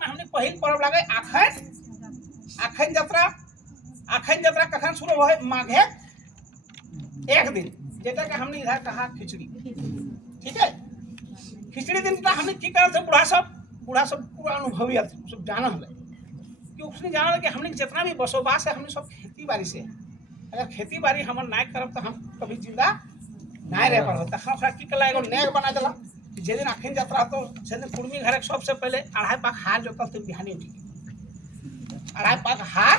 में हमने पहिल पर्व लगे आखन जत्रा कखन शुरू हो माघे एक दिन जेटा के हमने इधर कहा खिचड़ी। ठीक है, खिचड़ी दिन का हमने की करल से बूढ़ा सब पूरा अनुभवी सब जाना हमें कि उसने जाना कि हमने जितना भी बसोबास है हमने सब खेती बाड़ी से। अगर खेती बाड़ी हम ना करब तो हम कभी जिंदा ना रह पाब। तखन की कला एगो नेग बना दिला जे दिन आखिन यात्रा तो से दिन कुर्मी घर सबसे पहले अढ़ाई पाक हार जोतल थे बिहानी उठी अढ़ाई पाक हार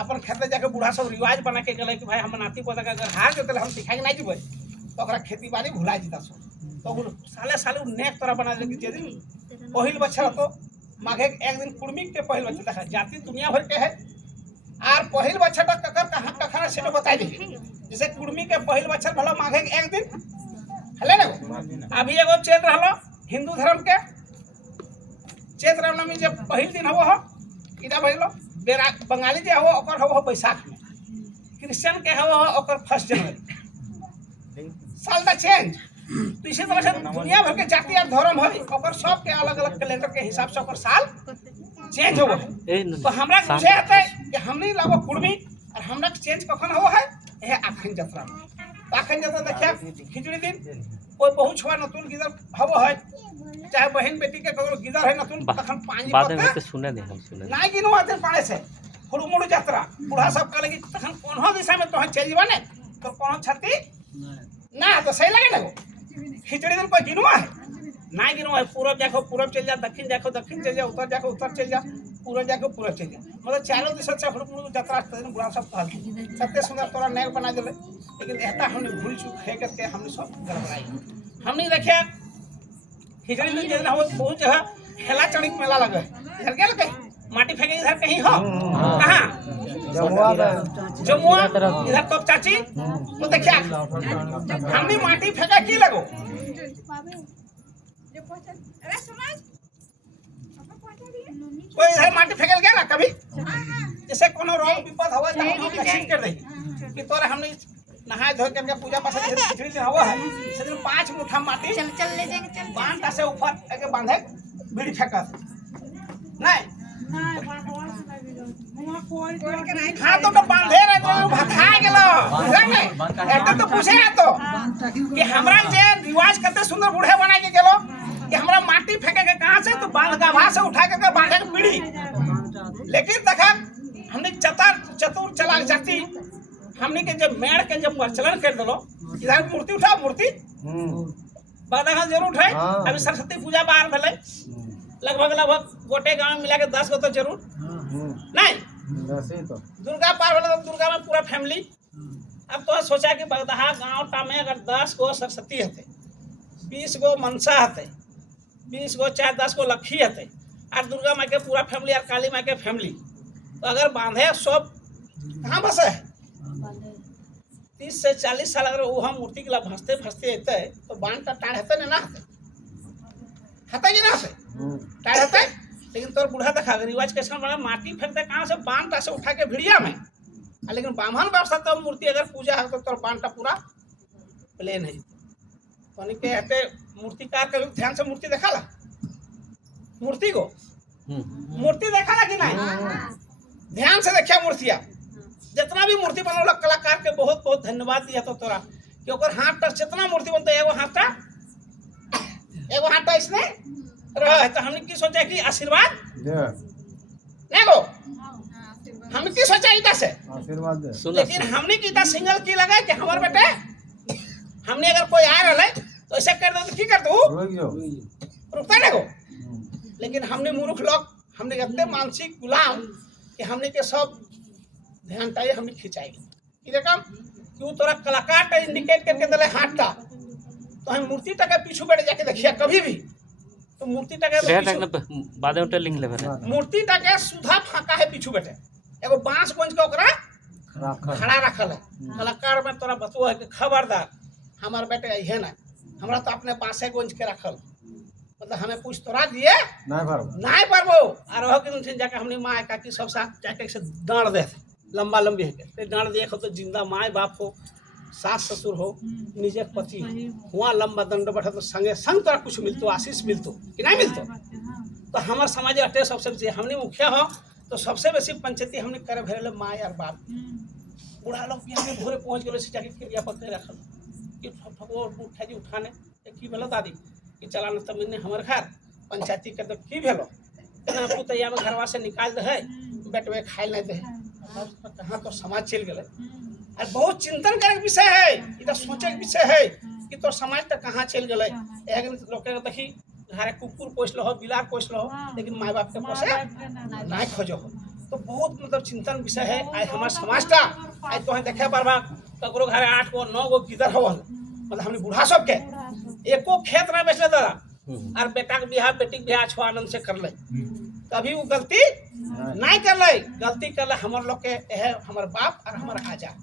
अपन खेते जाके बूढ़ा सब रिवाज बना के गए कि भाई हम नाती पोता का अगर हार जोतल हम सिखा के नहीं जीबे तो ओकरा खेती बाड़ी भुला जीता सब। तो साले नेक तरह बना दे जे दिन पहिल बच्चा तो माघे एक दिन कुर्मी के पहिल बच्चा देखा जाति दुनिया भर के है और पहिल बच्चा तक ककर कहां कखना से तो बताई दे। जैसे कुर्मी के पहिल बच्चा भला माघे एक दिन हले ना अभी एगो चल रहा हिंदू धर्म के चैत रामनवमी जब पहिल दिन हो इधर भइलो बंगाली जे हो ओकर हो बैसाख में, क्रिश्चियन के हो ओकर 1 जनवरी साल का चेंज। तो इसी तरह से दुनिया भर के जाति और धर्म है ओकर सब के अलग अलग कैलेंडर के हिसाब से ओकर साल चेंज हो है। तो हमरा पूछे आते कि हमनी लागो कुर्मी और हमरा चेंज कखन हो है यह आखन यात्रा। आखन यात्रा देखिए खिचड़ी दिन कोई बहुत छुआ नतुन गिदर हव है चाहे बहन बेटी के ककरो गिदर है नतुन तखन पानी बाद में के सुने दे हम सुने नहीं गिनो आते पानी से हुड़मुड़ यात्रा बूढ़ा सब कहे कि तखन कोनो दिशा में तो चल जीवा ने तो कोनो छती ना तो सही लगे ना खिचड़ी दिन कोई गिनुआ है नहीं गिनुआ है। पूरब जाको पूरब चल जा, दक्षिण जाको दक्षिण चल जा, उत्तर जाको उत्तर चल जा, पूरब जाको पूरब चल जा, मतलब चारों दिशा से हुड़मुड़ यात्रा दिन बूढ़ा सब कहल सबसे सुंदर तोरा नेक बना देले। लेकिन एता हमने भूल चूक है करके हमने सब गड़बड़ाई। हमने देखिए खिचड़ी में जितना हो बहुत जगह खेला चढ़ी मेला लगे इधर क्या लगे माटी फेंके इधर कहीं हो कहाँ जमुआ इधर तो चाची तो देखिए हमने माटी फेंका की लगो कोई इधर माटी फेंकल गया ना कभी जैसे कोनो रोग विपद हवा तो हम कशिश कर दे कि तोरा हमने नहाए धो करके पूजा पाठ खिचड़ी दिन हवा है से दिन 5 मुठ्ठा माटी चल ले जाएंगे चल बांध से ऊपर के बांधे बीड़ी फेंका नहीं हाँ तो बांधे रहे तो भथा गेलो एते तो पूछे ना तो कि हमरा जे रिवाज कते सुंदर बूढ़े बना के गेलो कि हमरा माटी फेंके के कहां से तो बांध गाभा से उठा के बांधे के बीड़ी। लेकिन देखा हमने चतुर चलाक जाति हमने के जब मेड़ के जब प्रचलन कर दलो इधर मूर्ति उठा मूर्ति बाधा जरूर उठाए। अभी सरस्वती पूजा बाहर भले लगभग गोटे गांव में मिला के 10 गो तो जरूर नहीं दुर्गा पार भले तो दुर्गा में पूरा फैमिली। अब तो सोचा कि बगदहा गांव टा में अगर 10 गो सरस्वती हते 20 गो मनसा हते 20 गो चाहे 10 गो लक्ष्मी हते और दुर्गा माँ के पूरा फैमिली और काली माँ के फैमिली तो अगर बांधे सब कहाँ बसे है 30 से 40 साल अगर वो हम मूर्ति के लिए फंसते अते तो बांध का टाढ़ हेते ना हते कि ना से टाढ़ हेते। लेकिन तोर बूढ़ा देखा रिवाज कैसे बना माटी फेंकते कहाँ से बांध से उठा के भिड़िया में लेकिन ब्राह्मण व्यवस्था तो मूर्ति अगर पूजा है तो तोर बांध पूरा प्लेन है तो के हटे मूर्तिकार के ध्यान से मूर्ति देखा ला मूर्ति को मूर्ति देखा ला कि नहीं ध्यान से देखिया मूर्तिया जितना भी मूर्ति बनौल कलाकार के बहुत बहुत धन्यवाद दिया तो तोरा कि ओकर हाथ तक जितना मूर्ति बनते एगो हाथ इसने रहा है तो हमने की सोचा कि आशीर्वाद नहीं गो हमने की सोचा इता से आशीर्वाद लेकिन हमने की इता सिंगल की लगा कि हमारे बेटे हमने अगर कोई आ रहा है तो ऐसा कर दो तो की कर दो रुकता नहीं गो। लेकिन हमने मूर्ख लोग हमने इतने मानसिक गुलाम कि हमने के सब ध्यान टाइए हमने खिंचाएगी कि रकम क्यों तोरा कलाकार का इंडिकेट करके दले हाथ का तो हम मूर्ति तक पीछू बैठ जाके देखिए कभी भी तो मूर्ति तक बाद में लिंक लेबे मूर्ति तक सुधा फाका है पीछू बैठे एगो बांस गोंज के ओकरा खड़ा रखल है कलाकार में तोरा बतुआ है कि खबरदार हमार बेटे है ना हमरा तो अपने बांसे गोंज के रखल मतलब हमें पूछ तोरा दिए नहीं पारबो और हो कि जाके हमने माँ काकी सब साथ जाके से डांड दे लंबा लंबी है डांड दिए तो जिंदा माँ बाप हो सास ससुर हो निजे पति हुआ लंबा दंड बैठा तो संगे संग तोरा कुछ मिलतो आशीष मिलतो कि नहीं मिलतो तो हमार समाज अटे सबसे बेसी हमने मुखिया हो तो सबसे बेसी पंचायती हमने करे भेले माँ यार बाप बूढ़ा लोग भी हमें भोरे पहुँच गए जाके क्रिया पकड़ रखल कि ठको उठा जी उठाने की भेलो दादी कि चला न तब मैंने हमारे घर पंचायती कर दो की भेलो कहना पुतैया में घरवा से निकाल दे है बेटवे खाए नहीं दे कहाँ तो समाज चल गए और बहुत चिंतन करे विषय है इधर सोचे विषय है कि तो समाज तक कहाँ चल गए एक लोग देखी घरे कुकुर पोस लो बिलार पोस लो लेकिन माँ बाप के पोसे ना खोजो तो बहुत मतलब चिंतन विषय है आज हमारे समाज का आज तो देखे पारबा ककरो घरे 8 गो 9 गो गिदर हो मतलब हमने बूढ़ा सब के एको खेत ना बेचले दादा और बेटा के बियाह बेटी के बियाह छो आनंद से कर ले तभी वो गलती नहीं कर ले गलती कर ले हमारे लोग के है हमारे बाप और हमारा आजा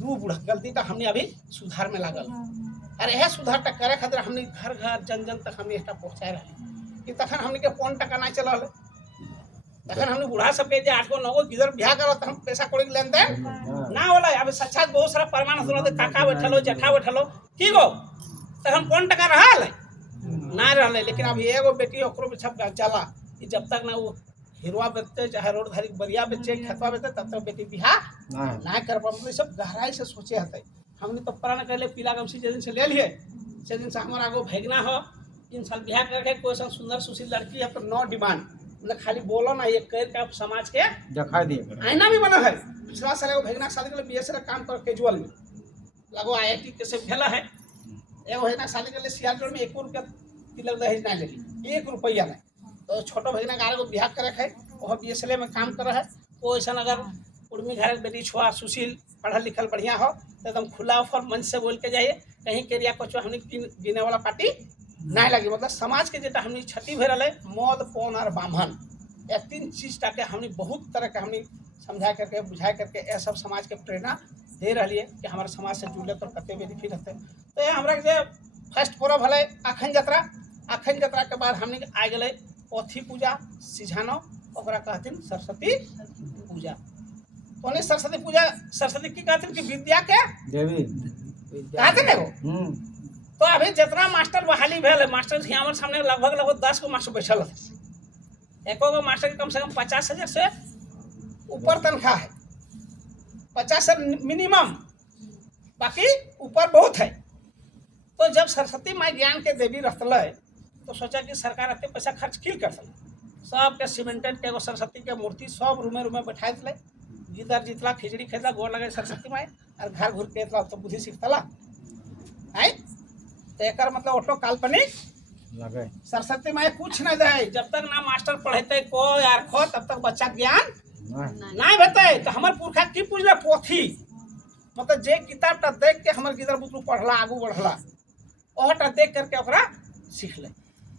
दू बूढ़ा गलती तो हमने अभी सुधार में लागल अरे यह सुधार तक करे खातिर हमने घर घर जन जन तक हमने इसका पहुँचाए रहे कि तखन हमने के 5 टका नहीं चल तखन हमने बूढ़ा सबके 8 गो 9 गो किधर बियाह करो तो हम पैसा कौड़ी लेन देन ना होला अब सच्चा बहुत सारा प्रमाण सुनो काका बैठलो जेठा बैठलो की गो तखन 5 टका रहल ना रहले लेकिन अब एगो बेटी ओकरो पे सब चला कि जब तक ना वो हिरवा बेचते चाहे रोड धारी बरिया बेचे खेतवा बेचते तब तक बेटी बियाह ना कर पाते सब गहराई से सोचे हते हमने तो प्रण कर ले पीला गमछी जिस दिन से ले लिए से दिन से हमारा आगो भेगना हो 3 साल बियाह करके कोई सा सुंदर सुशील लड़की है तो नो डिमांड मतलब खाली बोलो ना ये कर का समाज के दिखाई दिए आईना भी बना है पिछला साल एगो भेगना शादी के लिए बीएसए काम कर कैजुअल में लगो आईआईटी के से भेला है एगो भेगना शादी के लिए सियालकोट में 1 रुपया तिलक दहेज नहीं लेगी 1 रुपया नहीं तो छोटो भेगना गारे को बियाह करे है वह बीएसए में काम कर रहा है वो ऐसा अगर उर्मी घर बेटी छुआ सुशील पढ़ल लिखल बढ़िया हो तो एकदम खुला ऑफर मंच से बोल के जाइए कहीं केरिया कोचो हमने गिने वाला पार्टी नहीं लगी मतलब समाज के जेटा हमने क्षति भे रहा मद पौन और बामन ये 3 चीज टाके हमने बहुत तरह के हमने समझा करके बुझा करके यह सब समाज के प्रेरणा दे रही है कि हमारे समाज से जुड़े तो कते बेनिफिट होते तो ये हमारा जो फर्स्ट पर्व है आखन यात्रा के बाद हमने आ गए पोथी पूजा सिझानो ओकरा कहथिन सरस्वती पूजा तो सरस्वती पूजा सरस्वती की कहते कि विद्या के देवी कहते ना वो तो अभी जितना मास्टर बहाली भेल मास्टर हमारे सामने लगभग 10 गो मास्टर बैठल है एको गो मास्टर के कम से कम 50,000 से ऊपर तनख्वाह है 50 से मिनिमम बाकी ऊपर बहुत है तो जब सरस्वती माई ज्ञान के देवी रखल तो सोचा कि सरकार अते पैसा खर्च क्यों कर सबके सीमेंटेड के एगो सरस्वती के मूर्ति सब रूमे रूमे बैठा दिले गिदर जितला खिचड़ी खेतला गोड़ लगे सरस्वती माई और घर घूर के तो बुद्धि सीखतला है तो एक मतलब ऑटो काल्पनिक लगे सरस्वती माई कुछ नहीं दे जब तक ना मास्टर पढ़ेते को यार खो तब तक बच्चा ज्ञान नहीं भेते तो हमारे पुरखा की पूछले पोथी मतलब जे किताब देख के हमारे गिदर बुतरू पढ़ला आगू बढ़ला ओहटा देख करके ओकरा सीख ले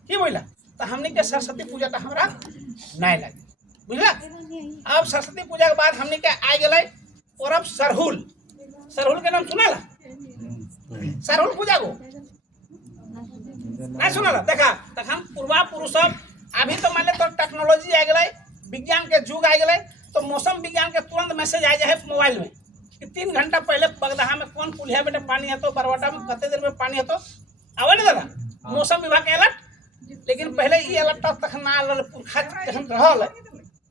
की बोला तो हमने के सरस्वती पूजा का हमारा नहीं लगे बुझला अब सरस्वती पूजा के बाद हमने के आ गए पर्व सरहुल के नाम सुना सरहुल पूजा को नहीं सुना देखा तखन पूर्वा पुरुष अभी तो मान ले तो टेक्नोलॉजी आ गए विज्ञान के युग आ गए तो मौसम विज्ञान के तुरंत मैसेज आ जाए मोबाइल में कि 3 घंटा पहले बगदहा में कौन पुलिया बेटे पानी है तो बरवाटा में कते देर में पानी है तो आवे नहीं दादा मौसम विभाग के अलर्ट लेकिन पहले ये अलर्ट तक ना पुरखा जखन रहल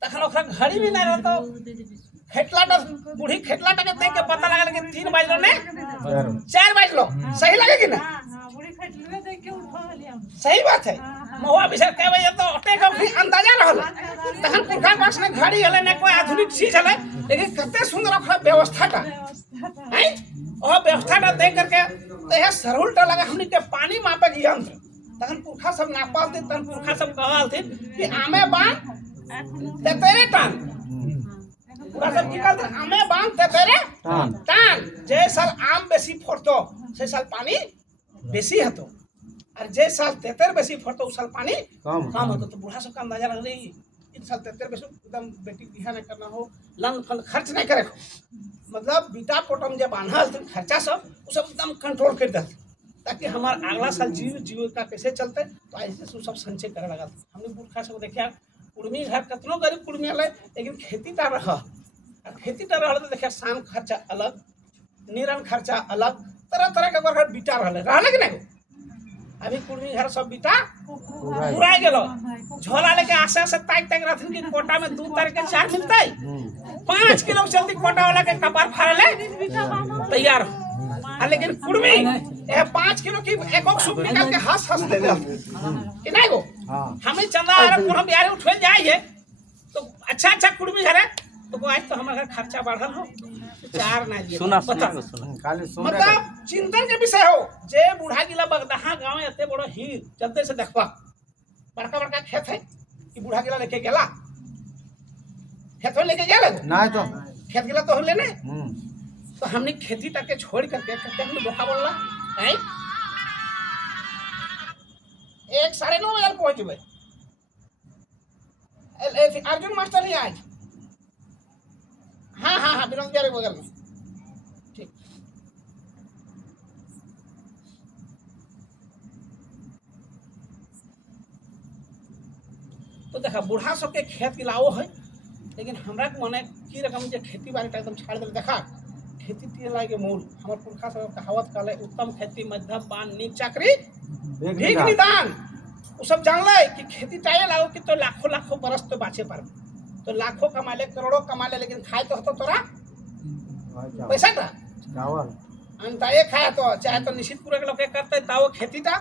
तखन ओकरा घड़ी भी नहीं रहता खेटला बूढ़ी खेटला के देख के पता लगा कि 3 बजलो ने 4 बजलो सही लगे कि ना सही बात है महुआ बिसर के बजे तो ओटे का भी अंदाजा रहल तखन पुरखा पास में घड़ी हले ने कोई आधुनिक चीज हले लेकिन कते सुंदर ओकरा व्यवस्था का है और व्यवस्था का देख करके तो यह सरहुल टा लगा हमनी के पानी मापे के यंत्र तखन पुरखा सब नापल थे तखन पुरखा सब कहल थे कि आमे बांध तेरे टान पूरा सब की कहते आमे बांध तेरे टान जे साल आम बेसी फरतो से साल पानी बेसी हतो और जे साल तेतर बेसी फरतो उस साल पानी कम हतो तो बूढ़ा सब का अंदाजा लग रही इन साल तेतर बेसी एकदम बेटी बियाह नहीं करना हो लंग फंड खर्च नहीं करे मतलब बीटा पोटम जब बांधल तो खर्चा सब वो सब एकदम कंट्रोल कर देते ताकि हमारा अगला साल जीविका कैसे चलते तो ऐसे सब संचय करे लगा हमने मूर्खा सब देखिया कुर्मी घर कितनो गरीब कुर्मी है लेकिन खेती टा रहा खेती टा रहा तो देखिए शाम खर्चा अलग निरन खर्चा अलग तरह तरह के घर बीटा रहा कि नहीं अभी कुर्मी घर सब बीटा पूरा गेलो झोला लेके आशा से ताक ताक रहथिन कि कोटा में 2 तारीख के 4 मिलता है 5 किलो चलती कोटा वाला के कपार फाड़ले तैयार हो। लेकिन कुड़मी ये 5 किलो की एक सूप निकाल के हंस हंस दे कि नहीं गो हमें चंदा आ रहा हम यार उठे जाइए तो अच्छा कुड़मी घरे तो आज तो हमारा खर्चा बढ़ल हो 4 ना दिए सुना मतलब चिंतन के विषय हो जे बूढ़ा गिला बगदहा गांव में एते बड़ो हीर चलते से देखबा बड़का बड़का खेत है कि बूढ़ा गिला लेके गेला खेत लेके गेला ना तो खेत गिला तो लेने तो हमने खेती तक के छोड़ करके हमने धोखा बोलला है 9:30 बजे पहुंचबे अर्जुन मास्टर ही आज हाँ बिरंगिया बगल में ठीक। तो देखा बूढ़ा सबके खेत गिलाओ है लेकिन हमरा के मने की रकम जे खेती बाड़ी एकदम छाड़ दे देखा खेती तिला के मूल हमर पुरखा सब कहावत कहले उत्तम खेती मध्यम पान नीच चाकरी भीख निदान वो सब जानले कि खेती चाहे लागो कि तो लाखों बरस तो बाचे पर तो लाखों कमा ले करोड़ों कमा ले लेकिन खाए तो तोरा पैसा था चावल अंताए खाए तो चाहे तो निश्चितपुर के लोग करते ताओ खेती था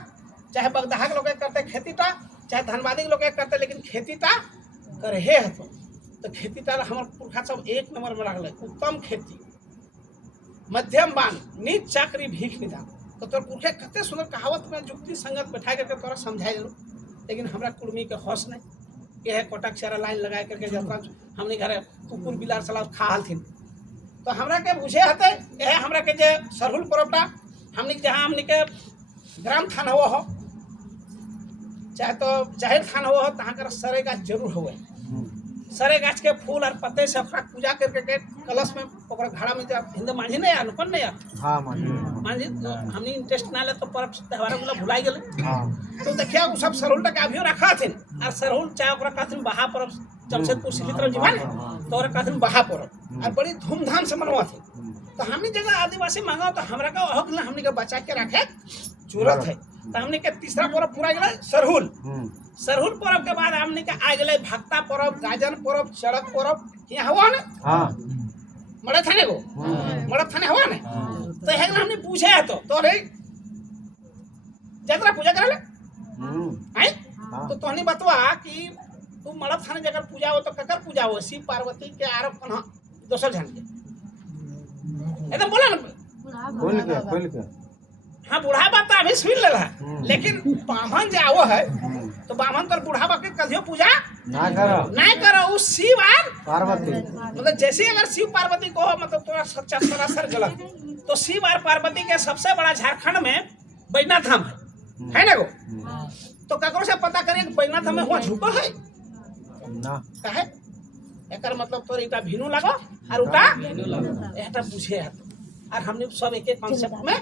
चाहे बगदहा के लोग करते खेती था चाहे धनबादी के लोग करते लेकिन खेती था करे है तो खेती था हमर पुरखा सब 1 नंबर में रखले उत्तम खेती मध्यम बान नीच चाकरी भीख निदान तो तोर पुरखे कते सुंदर कहावत में जुक्ति संगत बैठा करके तोरा समझाए देलो लेकिन हमरा कुर्मी के होश नहीं ये है कोटक चारा लाइन लगा करके जब हमने घरे कुकुर बिलार सलाद खा हलथिन तो हमरा के बुझे हते यह हमरा के जे सरहुल परपटा हमने जहाँ हमने के ग्राम थान हो चाहे तो जाहिर थान हो तहाँ कर सरे गाछ जरूर हुए सरे गाछ के फूल और पत्ते से ओकरा पूजा करके के कलश में ओकरा घड़ा में जब हिंद मांझी नहीं यार नुकन नहीं यार हाँ मांझी हमने इंटरेस्ट ना ले तो पर्व त्योहार गुला भुलाई गेले तो देखिए वो सब सरहुल तक अभियो रखा थे और सरहुल चाहे ओकरा कहथिन बहा पर्व जमशेदपुर सिटी तरफ जीवा ने तो ओकरा कहथिन बहा पर्व और बड़ी धूमधाम से मनवा थे तो हमने जगह आदिवासी मांगा तो हमरा का हक ना हमने के बचा के रखे जरूरत है तो हमने के तीसरा पर्व पूरा गेला सरहुल सरहुल पर्व के बाद हमने के आ गेले भक्ता पर्व गाजन पर्व चड़क पर्व यहाँ हुआ ना हाँ मड़ा थाने को मड़ा थाने हुआ ना तो है हमने पूछे है तो रे जगरा पूजा कर ले हैं तो तोहनी बतवा कि तू मड़ा थाने जगह पूजा हो तो ककर पूजा हो शिव पार्वती के आरोप कौन दोसर जन के एकदम बोला ना खोल के हाँ बुढ़ावा तो अभी सुन ले लेकिन बामन जो आवो है तो बामन तो बुढ़ावा के कधियो पूजा ना करो उस शिव और पार्वती मतलब जैसे अगर शिव पार्वती को मतलब थोड़ा सच्चा सरासर गलत तो शिव और पार्वती के सबसे बड़ा झारखंड में बैजनाथ धाम है ना गो तो ककरो से पता करें कि बैजनाथ धाम में हुआ झुको है ना काहे एकर मतलब तोर इटा भिनु लगो और उटा एटा पूछे है और हमने सब एक एक कांसेप्ट में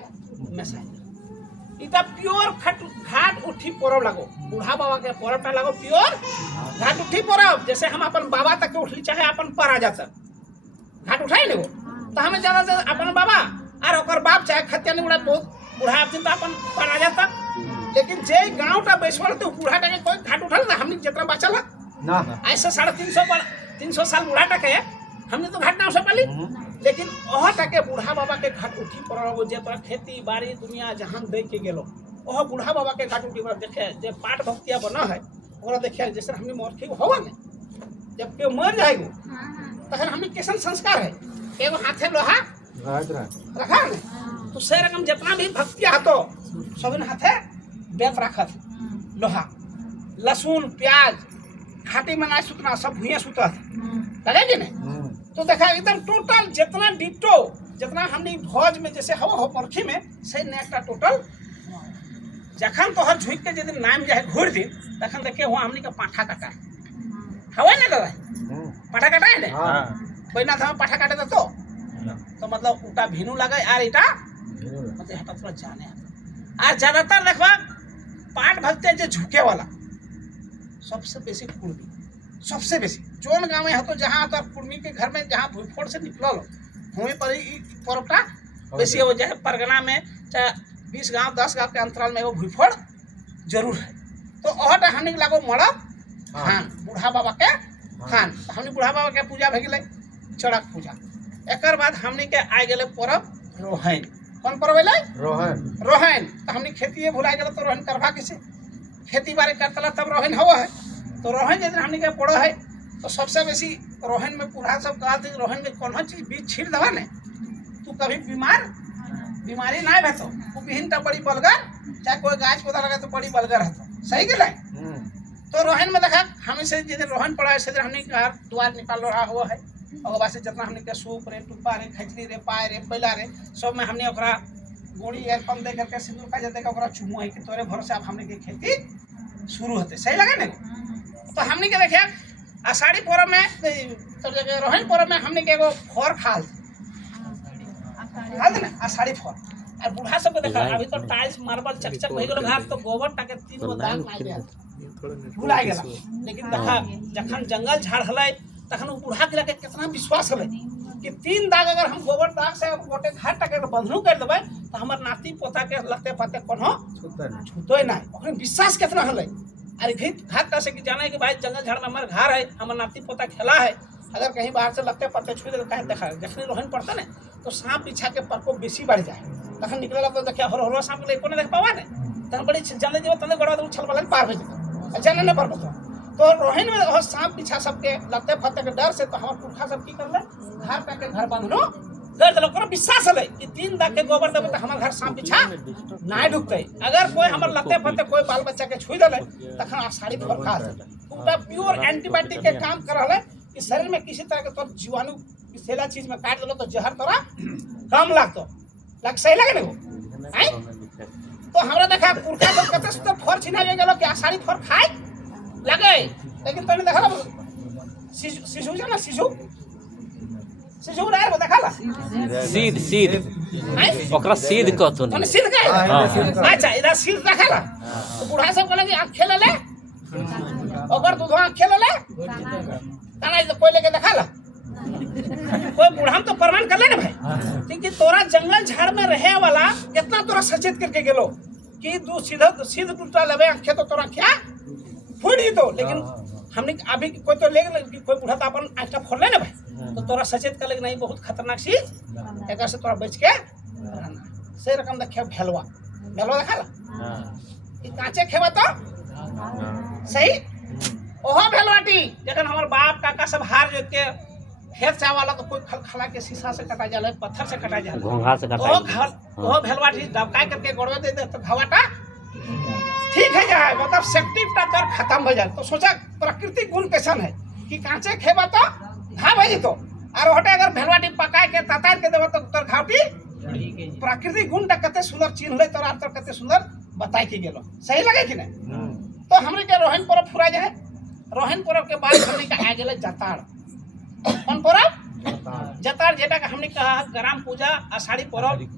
मिसाइल इटा प्योर घाट उठी परब लगो बूढ़ा बाबा के परबटा लगो प्योर घाट उठी परब जैसे हम अपन बाबा तक के उठली चाहे अपन पर आ जाता घाट उठाई लेगो तो हमें ज्यादा से अपन बाबा और ओकर बाप चाहे खतिया नहीं उड़ा बहुत बूढ़ा दिन तो अपन पर आ जाता लेकिन जे गांव टा बैसवल तो बूढ़ा टा के कोई घाट उठल ना हमने जितना बचल ना ऐसे 350 साल बूढ़ा टा के हमने तो घाट ना से पाली लेकिन ओह टके बूढ़ा बाबा के घाट उठी पड़ो जे तोरा खेती बाड़ी दुनिया जहान दे के गेलो ओह बूढ़ा बाबा के घाट उठी पर देखे जे पाठ भक्तिया बना है ओकरा देखे जैसे हमने मरखी होवा ने जब के मर जाएगो तखन हमने कैसन संस्कार है एगो हाथे लोहा रखा ने तो से रकम जितना भी भक्तिया हतो सबन हाथे बेत रखत लोहा लहसुन प्याज खाटी में ना सुतना सब भुइया सुतत लगे कि नहीं तो देखा एकदम टोटल जितना डिटो जितना हमने भोज में जैसे हो परखी में से नेटा टोटल जखन तोहर झुक के यदि नाम जाए घोड़ दिन तखन देखे हुआ हमने का पाठा काटा हवा नहीं दादा पाठा काटा है ना बैना था पाठा काटे तो मतलब उटा भिनु लगा यार इटा मतलब हटा थोड़ा जाने आज ज्यादातर देखवा पाठ भक्ति जो झुके वाला सबसे बेसी कुर्मी सबसे बेसी जोन गाँव में हो तो जहाँ तो कुर्मी के घर में जहाँ भूफोड़ से निकल वहीं पर ही पर्वटा बेसी हो जाए परगना में चाहे 20 गांव 10 गांव के अंतराल में वो भूफोड़ जरूर है तो और हमने लागो मड़ब थान बूढ़ा बाबा के थान तो हमने बूढ़ा बाबा के पूजा भे गेलै चड़क पूजा एकर बाद हमने के आ गेलै पर्व रोहन कौन पर्व अलै रोहन रोहन तो हमने खेती भुला गेल तो रोहन करवा कैसे खेती बाड़ी करतला तब रोहन हुआ है तो रोहन जिस दिन हमने के पड़ो है तो सबसे बेसी रोहन में बूढ़ा सब कहा थे रोहन में कौन चीज बीज छीट दवा ने तू कभी बीमारी ना भेतो वो बिहीन तो बड़ी बलगर चाहे कोई गाछ पौधा लगा तो बड़ी बलगर है सही के नहीं तो रोहन में देखा हमें से जिस दिन रोहन पड़ा है से दिन हमने घर द्वार निकाल रहा हुआ है और बाद से जितना हमने के सूप रे टुप्पा रे खजली रे पाए रे पैला रे सब में हमने ओकरा गोड़ी एक पम दे करके सिंदूर का जाते का ओकरा चुमो है कि तोरे भरोसे अब हमने के खेती शुरू होते सही लगे ना तो हमने के देखिए आषाढ़ी पर्व में तो जगह रोहन पर्व में हमने के एगो फर खाल ना आषाढ़ी फर और बूढ़ा सब को देखा अभी तो टाइल्स मार्बल चकचक हो गेल घर तो गोबर टाके 3 गो दाग लाग गया भुला गेला लेकिन देखा जखन जंगल झाड़ हलै तखन वो बूढ़ा के लगे कितना विश्वास हलै कि 3 दाग अगर हम गोबर दाग से गोटे घर टाके बंधनु कर देबै तो हमर नाती पोता के लगते पते कोनो छूतोय ना ओकरे विश्वास कितना हलै अरे घाट का से कि जाना है कि भाई जंगल झाड़ में हमारे घर है हमारे नाती पोता खेला है अगर कहीं बाहर से लगते पत्ते छू दे कहीं देखा जखनी रोहन पड़ता ना तो सांप पीछा के प्रकोप बेसी बढ़ जाए तखन निकलेगा तो देखिए हर सांप को नहीं देख पावा ने तखन बड़ी जाने जब तने गड़वा उछल वाला पार हो जाता जाने न पर तो रोहन में और सांप पीछा सबके लगते फत्ते के डर से तो हमारे पुरखा सब की करले घर पे के घर बांधनो कर देलो कोनो विश्वास है कि 3 दाग के गोबर देबे तो हमार घर सांप पीछा ना डूबते अगर कोई हमर लगते फत्ते कोई बाल बच्चा के छुई देले तखन आषाढ़ी फल खा से पूरा प्योर एंटीबायोटिक के काम कर रहले कि शरीर में किसी तरह के तो जीवाणु सेला चीज में काट देलो तो जहर तोरा कम लागतो लग सही लगे ना आई तो हमरा देखा पुरखा सब कते सुंदर फर छिना गेलो कि आषाढ़ी फर खाए लगे लेकिन तने देखा शिशु जाना शिशु राय देखा ला सीध ओकरा सीध कहतो तने सीध के अच्छा इधर सीध देखा ला तो बूढ़ा सब कहले कि आंख खेले ले अगर दूध आंख खेले ले तना तो कोई लेके देखा ला कोई बूढ़ा तो प्रमाण कर ले ना भाई क्योंकि तोरा जंगल झाड़ में रहे वाला कितना तोरा सचेत करके गेलो कि तू सीध टूटा लेबे आंखें तो तोरा क्या फूटी तो लेकिन हमने अभी कोई तो ले कोई बूढ़ा तो अपन आंखा फोड़ ले ना भाई तो तोरा सचेत कर ले नहीं बहुत खतरनाक चीज एक से तोरा बच के रहना से रकम देखिए भेलवा देखा ला कि कांचे खेबा तो सही ओहो भेलवाटी जखन हमर बाप काका सब हार जोत के खेत चाव वाला तो कोई खलखला के शीशा से कटा जाला पत्थर से कटा जाला घोंघा से कटा ओहो भेलवाटी दबका करके गोड़वे दे दे तो घावाटा ठीक है जाए मतलब सेप्टिक का दर खत्म हो जाए तो सोचा प्राकृतिक गुण कैसन है कि कांचे खेबा तो घाव हो जतो और हटे अगर भेलवाटी पका के ततार के देबो तो तोर घावटी प्राकृतिक गुण ता कते सुंदर चिन्ह ले तोरा तो कते सुंदर बताई के गेलो सही लगे कि नहीं तो हमरे के रोहन पर्व फुरा जाए रोहन पर्व के बाद हमने का आ गेले जताड़ कौन पर्व जताड़ जेटा का हमने कहा ग्राम पूजा आषाढ़ी पर्व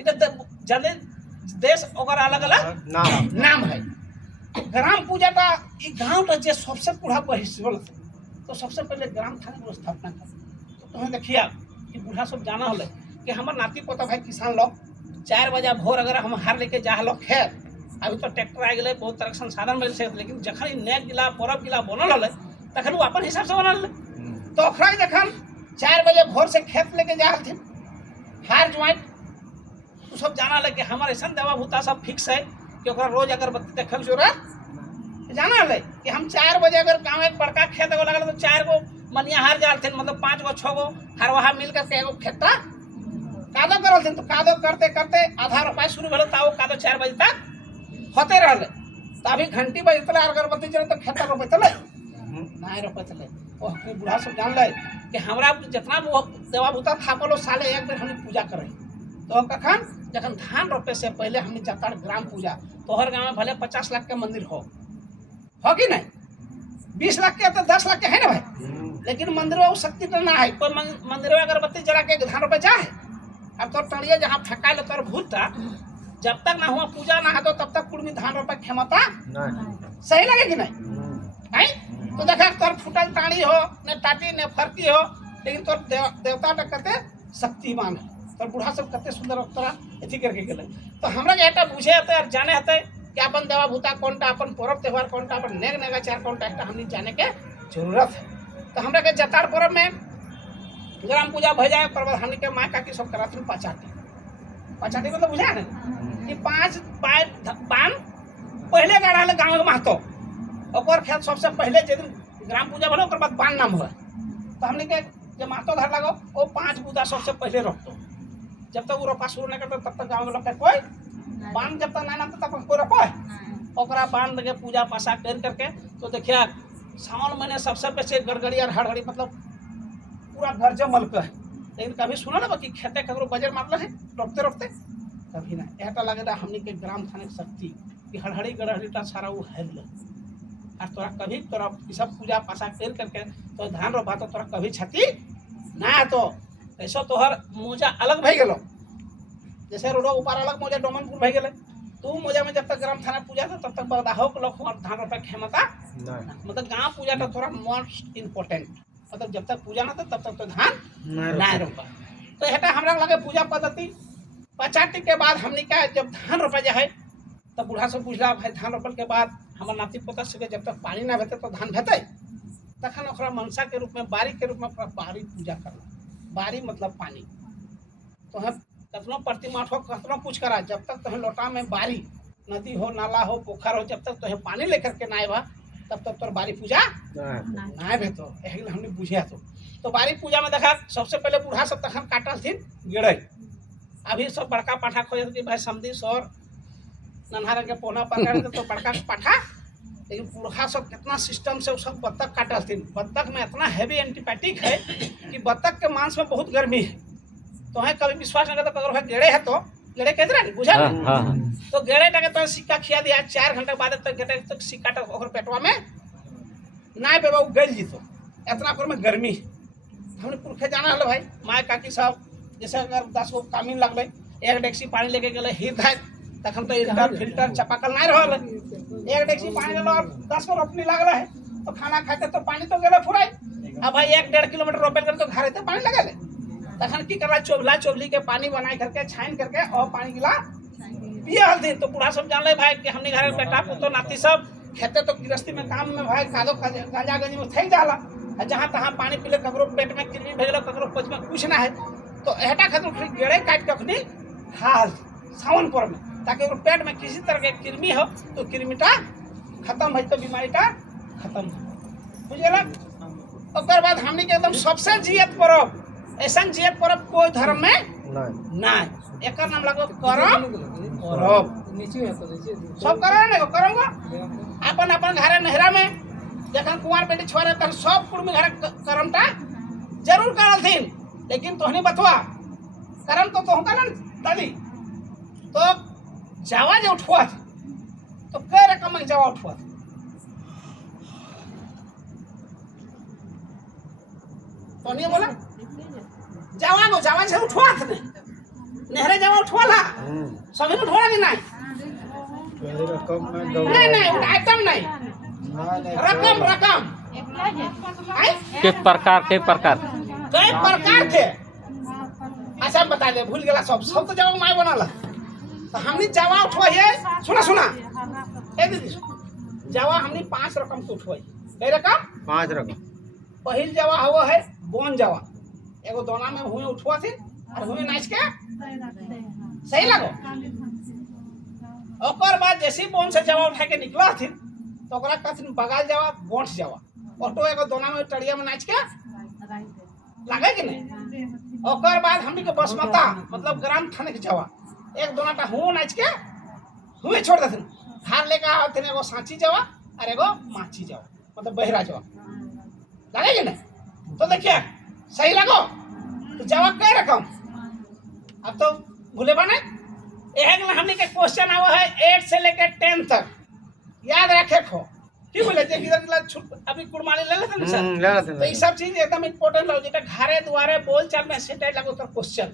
इधर जाने देश और अलग अलग नाम है ग्राम पूजा का गाँव का जो सबसे बूढ़ा बहिष्वल तो सबसे पहले ग्राम थाने को स्थापना कर तो तुम्हें देखिए कि बूढ़ा सब जाना होले कि हमारे नाती पोता भाई किसान लोग 4 बजे भोर अगर हम हार लेके जा लोग खेत अभी तो ट्रैक्टर आ गए बहुत तरह के संसाधन मिल से लेकिन जखन नेक गिला पर्व गिला बनल होले तखन वो अपन हिसाब से बनल तो ओकरा जखन 4 बजे भोर से खेत लेके जा हथिन हार ज्वाइंट तो सब जाना ले कि हमारे ऐसा देवा भूता सब फिक्स है कि ओकरा रोज अगरबत्ती देखल जरूरत जाना ले कि हम 4 बजे अगर गाँव एक बड़का खेत एगो लगल तो 4 गो मनिया हार जाल थे मतलब 5 गो 6 गो हरवाहा मिल करके एगो खेता कादो करल थे तो कादो करते करते आधा रोपाई शुरू भेल तो कादो 4 बजे तक होते रहले तो अभी घंटी बजतले अगरबत्ती जले तो खेत रोपतले नहीं रोपतले ओ बूढ़ा सब जान ले कि हमरा जितना देवा भूता थापलो साले एक बेर हम पूजा करे तो कखन जखन धान रोपे से पहले हमने जताड़ ग्राम पूजा तोहर गाँव में भले 50 लाख के मंदिर हो कि नहीं 20 लाख के तो 10 लाख के है ना भाई लेकिन मंदिर में शक्ति तो ना है कोई मंदिर में अगरबत्ती जला के धान रोपे जाए अब तो टड़िए जहाँ फेंका ले तोर भूता जब तक ना हुआ पूजा ना हो तब तक कुर्मी धान रोपे क्षमता सही लगे कि नहीं तो देखा तोर फुटल टाणी हो न टाटी न फरकी हो लेकिन तोर देवता कते शक्तिमान है तो बूढ़ा सब कते सुंदर तोरा अथी करके गेले तो हमरा के एटा बुझे हते और जाने हते कि अपन देवा भूता कौन टा, अपन पर्व त्योहार कौन टा, अपन नेग नेगाचार कौन टा, हमने जाने के जरूरत है। तो हमरा के जतार पर्व में ग्राम पूजा भय जाए पर हमने के माँ काकी सब कराती पचाटी। पचाटी मतलब बुझा ना कि 5 बान पहले गाड़ा ले गाँव के महतो और खेत सबसे पहले जिस दिन ग्राम पूजा भलो ओकर बाद बान नाम हुआ। तो हमने के जब महतो घर लगो वो 5 बूदा सबसे पहले रखतो। जब तक वो रोपा शुरू नहीं करता तब तक गाँव में लोग कोई बांध जब तक नहीं नामता तब तक कोई रोपा ओकरा बांध के पूजा पासा कर करके। तो देखिए सावन महीने सबसे पहले गड़गड़ी और हड़गड़ी मतलब पूरा घर जमल का है। लेकिन कभी सुना ना कि खेते ककरो बजर मारल है रोपते रोपते कभी ना ऐसा लगे हमने के ग्राम थाने की शक्ति कि हड़हड़ी गड़हड़ी सारा वो है और तोरा कभी तोरा सब पूजा पासा कर करके तो धान रोपा तो तोरा कभी क्षति ना। तो ऐसा तोहर मोजा अलग भई गेलो जैसे रोडो ऊपर अलग मोजा डोमनपुर भई गेले। तू मोजा में जब तक ग्राम थाना पूजा था तब तक बदाहो के लोग धान रोपा खेमता मतलब गाँव पूजा तो थोड़ा मोस्ट इम्पोर्टेंट मतलब जब तक पूजा ना था तब तक तो धान ना रोपा। तो हेटा हमरा लगे पूजा पद्धति पचाटी के बाद हमने क्या जब धान रोपा जाए तो बूढ़ा से पूछला भाई धान रोपल के बाद हमारे नाती पोता से जब तक पानी ना भेटे तो धान भेटे तखन ओकरा मनसा के रूप में बारी के रूप में बारी पूजा करना। बारी मतलब पानी तो हम कतनो प्रतिमा हो कतनो कुछ करा जब तक तुम्हें लोटा में बारी नदी हो नाला हो पोखर हो जब तक तुम्हें पानी लेकर के ना आए तब तक तोर बारी पूजा ना भेटो। हमने बुझे तो बारी पूजा में देखा सबसे पहले बूढ़ा सब तखन काटल थी गिड़े। अभी सब बड़का पाठा खोज कि भाई समझी सौर नन्हार के पौना पकड़ तो बड़का पाठा। लेकिन बूढ़ा सब कितना सिस्टम से सब बत्तख काटल थी। बत्तख में इतना हैवी एंटीबायोटिक है कि बत्तख के मांस में बहुत गर्मी है। तो है कभी विश्वास नहीं करता अगर गेड़े है तो गेड़े कहते ना बुझा तो गेड़े टाके तो सिक्का खिया दिया 4 घंटे बाद तक गेड़े तक सिक्का तक ओकर पेटवा में ना पे वो गल जीतो इतना पर में गर्मी। हमने पुरखे जाना हलो भाई माँ काकी साहब जैसे अगर 10 गो कामीन लगल 1 डेक्सी पानी लेके गए हिर धाय तखन तो इधर फिल्टर चापाकल नहीं रहल 1 डेक्सी पानी ले और 10 गो रोपनी लगल है तो खाना खाते तो पानी तो गेले फुराई। अब भाई 1-1.5 किलोमीटर रोपे कर तो घरे तो पानी लगे तखन की करा चोबला चोबली के पानी बनाई करके छाइन करके और पानी गिला पिए हल्दी। तो बूढ़ा सब जान ले भाई कि हमने घर में बेटा पुतो नाती सब खेते तो गृहस्थी में काम में भाई कादो गांजा गंजी में थक जाला जहाँ तहाँ पानी पीले ककरो पेट में कृमि भेजल ककरो पेट में कुछ ना है। तो एहटा खातिर गेड़े काट के अपनी हाल सावन पर में ताकि पेट में किसी तरह के कृमि हो तो कृमिटा खत्म हो तो बीमारी का खत्म बुझेला। ओकर बाद हमने के एकदम सबसे जियत पर्व ऐसा जियत पर्व कोई धर्म में ना एक नाम लगो करम पर्व सब करेंगे अपन अपन घरे नहरा में जखन कुंवर बेटी छोड़े तन सब कुल में घर करमटा जरूर करल थी। लेकिन तोहनी बतवा करम तो तोह करन दादी तो जावा जो उठवा तो कई रकम में जावा उठवा तो नहीं बोला जावा से उठवा थे नहरे जावा उठवाला सभी उठवा कि नहीं आइटम नहीं रकम के प्रकार कई प्रकार थे। अच्छा बता दे भूल गया सब तो जावा माय बनाला तो हमने जावा उठवा है सुना ए दीदी जावा हमने 5 रकम के उठवाई कई रकम 5 रकम। पहिल जावा हवा है बोन जावा एगो दोना में हुए उठवा थी और हुए नाच के सही लगो। ओकर बाद जैसे बोन से जावा उठा के निकला थी तो ओकरा कहथिन बगाल जावा बोंठ जावा ऑटो एगो दोना में टड़िया में नाच के लगे कि नहीं। ओकर बाद हमनी के बसमता मतलब ग्राम थाने के जावा एक दोना टा हुए नाच के हुए छोड़ देथिन हार लेके आथिन एगो सांची जावा और एगो माची जावा मतलब बहरा जावा लगे कि नहीं। तो देखिए सही लगो तो जावा कई रकम अब तो भूले बने हमने के क्वेश्चन आवा है 8 से लेकर 10 तक याद रखे खो की बोले जे इधर अभी कुड़माली ले लेते ना सर तो ये सब चीज एकदम इम्पोर्टेंट हो जेटा घरे द्वारे बोल चाल में सेट लगो तो क्वेश्चन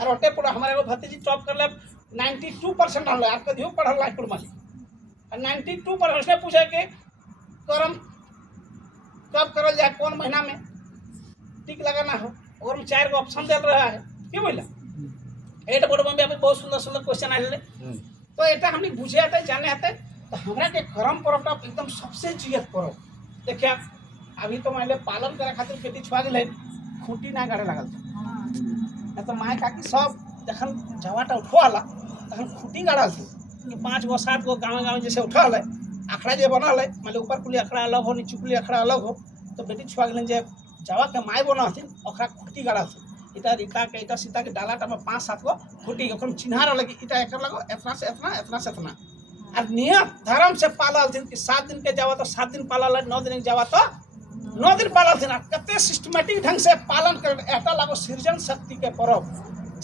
और ओटे पूरा हमारे को भतीजी टॉप कर ले 92% हम यार कदियो पढ़ल ला कुड़माली और 92% उसने पूछे कि करम कब करल जाए कौन महीना में टिक लगाना हो और में 4 गो ऑप्शन दे रहा है की बोला 8 बोर्ड में भी बहुत सुंदर क्वेश्चन आए तो एटा हमनी बुझे आते जाने आते तो हमरा के करम पर्व एकदम सबसे जियत पर्व देखिए अभी तो मान पालन करे खातिर बेटी छुआ गए खूंटी ना गाड़े लगल था तो माए काकी सब जखन जवाटा उठवाला तखन खूंटी गाड़ल थे कि 5 गो 7 गो गाँव जैसे उठल है अखड़ा जो बनल है मान ऊपर कुली अखड़ा अलग हो नीचे कुली अखड़ा अलग हो तो बेटी छुआ गए जे जवा के माए बना हथिन ओकरा खूंटी गाड़ल थे इटा रीता के इटा सीता के डाला में 5-7 गो खूंटी ओकरा चिन्हा रहल कि इटा एकर लगो इतना से इतना इतना से इतना और नियम धर्म से पालल थी कि 7 दिन के जावा तो 7 दिन पालल 9 दिन के जावा तो 9 दिन पालल थी कते सिस्टमेटिक ढंग से पालन कर एटा लागो सृजन शक्ति के पर्व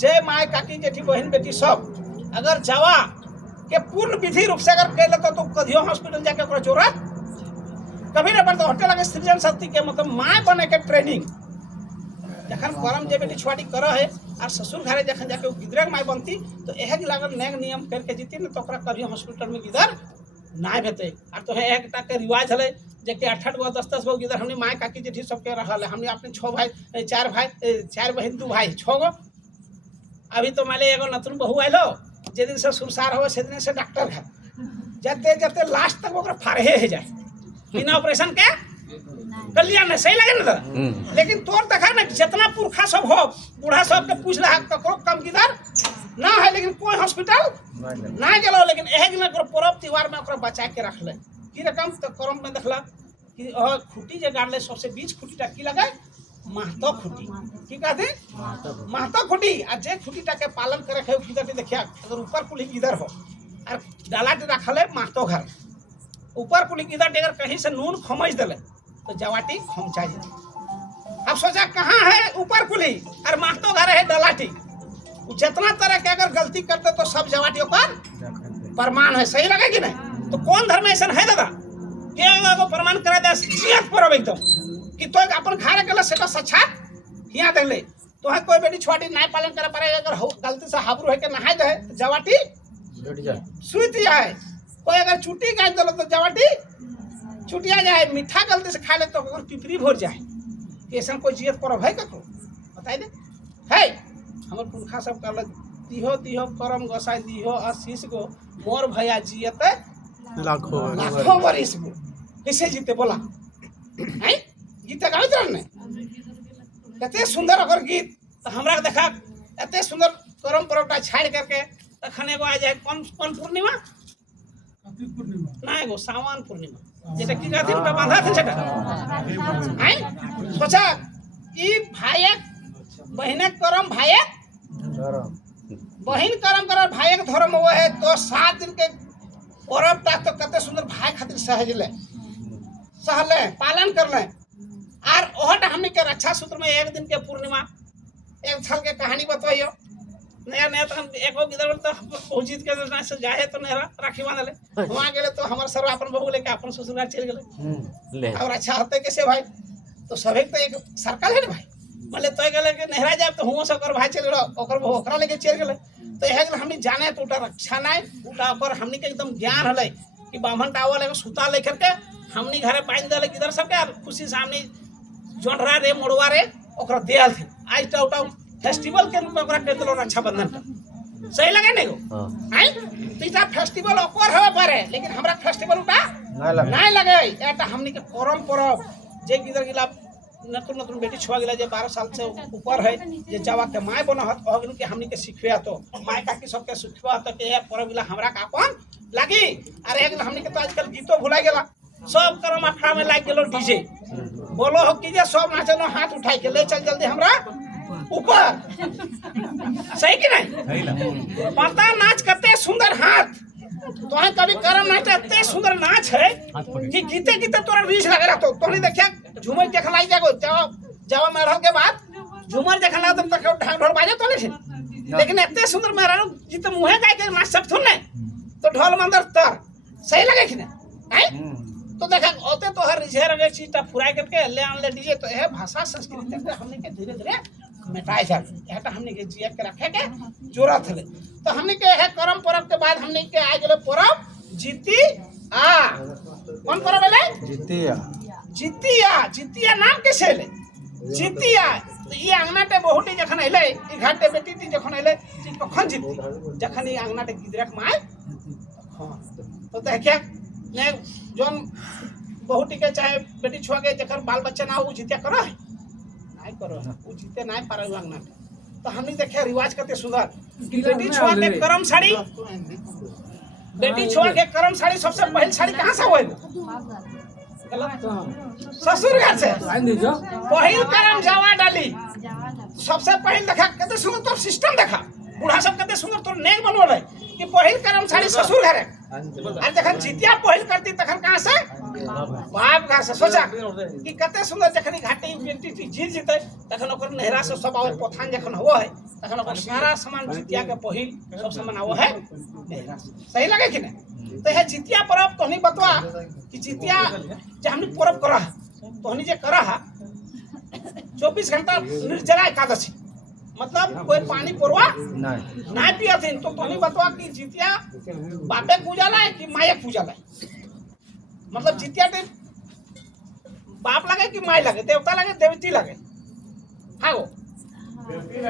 जय माए काकी जेठी बहन बेटी सब अगर जावा के पूर्ण विधि रूप से अगर कह लेता तो कहियो हॉस्पिटल जाके ओकरा जरूरत कभी न पड़ता होटल लगे सृजन शक्ति के मतलब माए बने के ट्रेनिंग जखन करम जे बेटी छुआटी कर है और ससुर घरे जखन जाके गिदरक माय बनती तो एहक लागल नेग नियम करके जीती न तो ओकरा कभी हॉस्पिटल में गिदर ना भेटे और तो एकटा के रिवाज हले जे कि 8-8 गो 10-10 गो गिदर हमने माय काकी जेठी सबके रहल हमने अपने 6 भाई 4 बहन 2 भाई 6 गो अभी तो माले एगो नतुन बहू आइलो जे दिन से सुरसार हो से दिन से डॉक्टर है जते जते लास्ट तक ओकरा फारहे है जाए बिना ऑपरेशन के कल्याण सही लगे ना दादा लेकिन तोर देखा ना जितना पुरखा सब हो बूढ़ा सब के पूछ रहा ककरो कम किधर ना है लेकिन कोई हॉस्पिटल ना गेलो लेकिन एहे दिन पर्व त्योहार में ओकरा बचा के रखले की रकम तो करम में देखला कि खूंटी जे गाड़ले सबसे बीच खूंटीटा की लगाए महतो खूंटी की कहते महतो खूंटी आ जे खूंटीटा के पालन करे है किधर देखिया अगर ऊपर कुली किधर हो और डाला रखले महतो घर ऊपर कुली किधर अगर कहीं से नून खमच देले तो जवाटी खोमचा जाती अब सोचा कहाँ है ऊपर कुली और महतो घर है डलाटी जितना तरह के अगर गलती करते तो सब जवाटियों पर प्रमाण है सही लगे कि नहीं तो कौन धर्म ऐसा है दादा के प्रमाण करा दे जियत पर्व एकदम कि तो अपन घर के सेटा सच्चात हिया देले तो है कोई बेटी छोटी नहीं पालन करे पारे अगर गलती से हाबरू है के नहाय दे जवाटी सुत जाए कोई अगर चुटी गाज दलो तो जवाटी छुटिया जाए मीठा गलती से खा ले तो पिपरी भर जाए ऐसा कोई जियत पर्व है कको बताई दे है हमर पुरखा सब कहल दिहो दिहो करम गोसाई दिहो आशीष गो मोर भैया जियत लाखों बरिस गो कैसे जीते बोला है गीत गाइत रहने एते सुंदर अगर गीत तो हमरा देखा एते सुंदर करम पर्वटा छाड़ करके तखन एगो आ जाए कौन पूर्णिमा ना एगो सावन पूर्णिमा जेटा की कहथिन ओटा बांधा थिन सेटा हैं सोचा ई भाइक बहिनक करम भाइक बहिन करम कर भाइक धर्म हो है तो 7 दिन के पर्व ता तो कते सुंदर भाई खातिर सहजले सहले पालन करले और ओहट हमनी के रक्षा सूत्र में एक दिन के पूर्णिमा एक साल के कहानी बताइयो नया नया तो एको गिदर तो पहुंचित के ना से जाए तो नेरा राखी बांधले वहां गेले तो हमर सर अपन बहू लेके अपन ससुराल चल गेले और अच्छा होते कैसे भाई तो सभी तो एक सर्कल है ना भाई बोले तो गेले के नेहरा जाए तो हुओ सब कर भाई चल गेलो ओकर बहू ओकरा लेके चल गेले तो एहे हमनी जाने तो उटा रक्षा नाय उटा पर हमनी के एकदम ज्ञान हले कि ब्राह्मण टावल एगो सुता लेकर के हमनी घरे बांध देले किधर सब के खुशी सामने जोंडरा रे मोड़वा रे ओकरा देल थे आज तो उटा फेस्टिवल के रूप में ओकरा कर देलो रक्षाबंधन का सही लगे नहीं हो हैं तो इटा फेस्टिवल ओकर होवे पारे लेकिन हमरा फेस्टिवल उटा नहीं लगे एटा हमनी के करम पर्व जे किधर गिला नतुन नतुन बेटी छुआ गिला जे 12 साल से ऊपर है जे जावा के माय बनहत अगन के हमनी के सिखवे तो माय काकी सब के सिखवा तो के पर्व गिला हमरा का अपन लागी अरे एक हमनी के तो आजकल गीतो भुला गेला सब करम अखड़ा में लाग गेलो डीजे बोलो हो कि जे सब नाचनो हाथ उठाई के ले चल जल्दी हमरा ऊपर सही कि नहीं पता नाच करते सुंदर हाथ तो है कभी करम नाच इतने सुंदर नाच है कि गीते गीते तोरा रीछ लग रहा तो तोनी देखिया झूमर देखलाई जागो जावा मेहरल के बाद झूमर देखला तो तक ढोल बाजे तो नहीं लेकिन इतने सुंदर मेहरल गीत मुहे गाय के नाच सब थुन तो ढोल मंदर तर सही लगे कि नहीं हैं तो देखा ओते तो हर रिझे रगे चीजटा फुराई करके ले आन ले डीजे तो है भाषा संस्कृति के हमने के धीरे-धीरे मिटाई जा एटा हमने के जिया के रखे के जरूरत है तो हमने के है करम पर्व के बाद हमने के आ गेले पर्व जीती आ कौन पर्व है जितिया जितिया नाम कैसे ले जितिया ये अंगनाटे बहुटी जखन अइले ई घाटे बेटी ती जखन अइले ती कखन जीती जखन ई अंगनाटे गिदरक माय हाँ तो देखिए ने जोन बहुत के चाहे बेटी छुआ के जकर बाल बच्चा ना हो जितिया करो है नहीं करो वो जीते नहीं पारे अंगना तो हमने देखिए रिवाज करते सुधार बेटी छुआ के करम साड़ी बेटी छुआ के करम साड़ी सबसे पहले साड़ी कहाँ से हुए ससुर घर से पहिल करम जावा डाली सबसे पहले देखा कहते सुंदर तो सिस्टम देखा बूढ़ा सब कहते सुंदर तो नेक बनवल है कि पहिल करम साड़ी ससुर घर है और जखन जितिया पहिल करती तखन कहाँ से बाप घर से सोचा कि कते सुंदर जखन घाटी बेटी जीत जीते तखन ओकर नहरा से सब और पोथान जखन हो है तखन ओकर सारा सामान जितिया के पहिल सब सामान आवो है नहरा से सही लगे कि नहीं तो है जितिया पर्व तो नहीं बतवा कि जितिया जे हमनी पर्व करा तो हमनी जे करा 24 घंटा निर्जला एकादशी मतलब कोई पानी पुरवा नहीं पिया थे तो नहीं बतवा कि जितिया बापे पूजा लाए कि माए पूजा लाए मतलब जितिया के बाप लगे कि माई लगे देवता लगे देवती लगे हाँ वो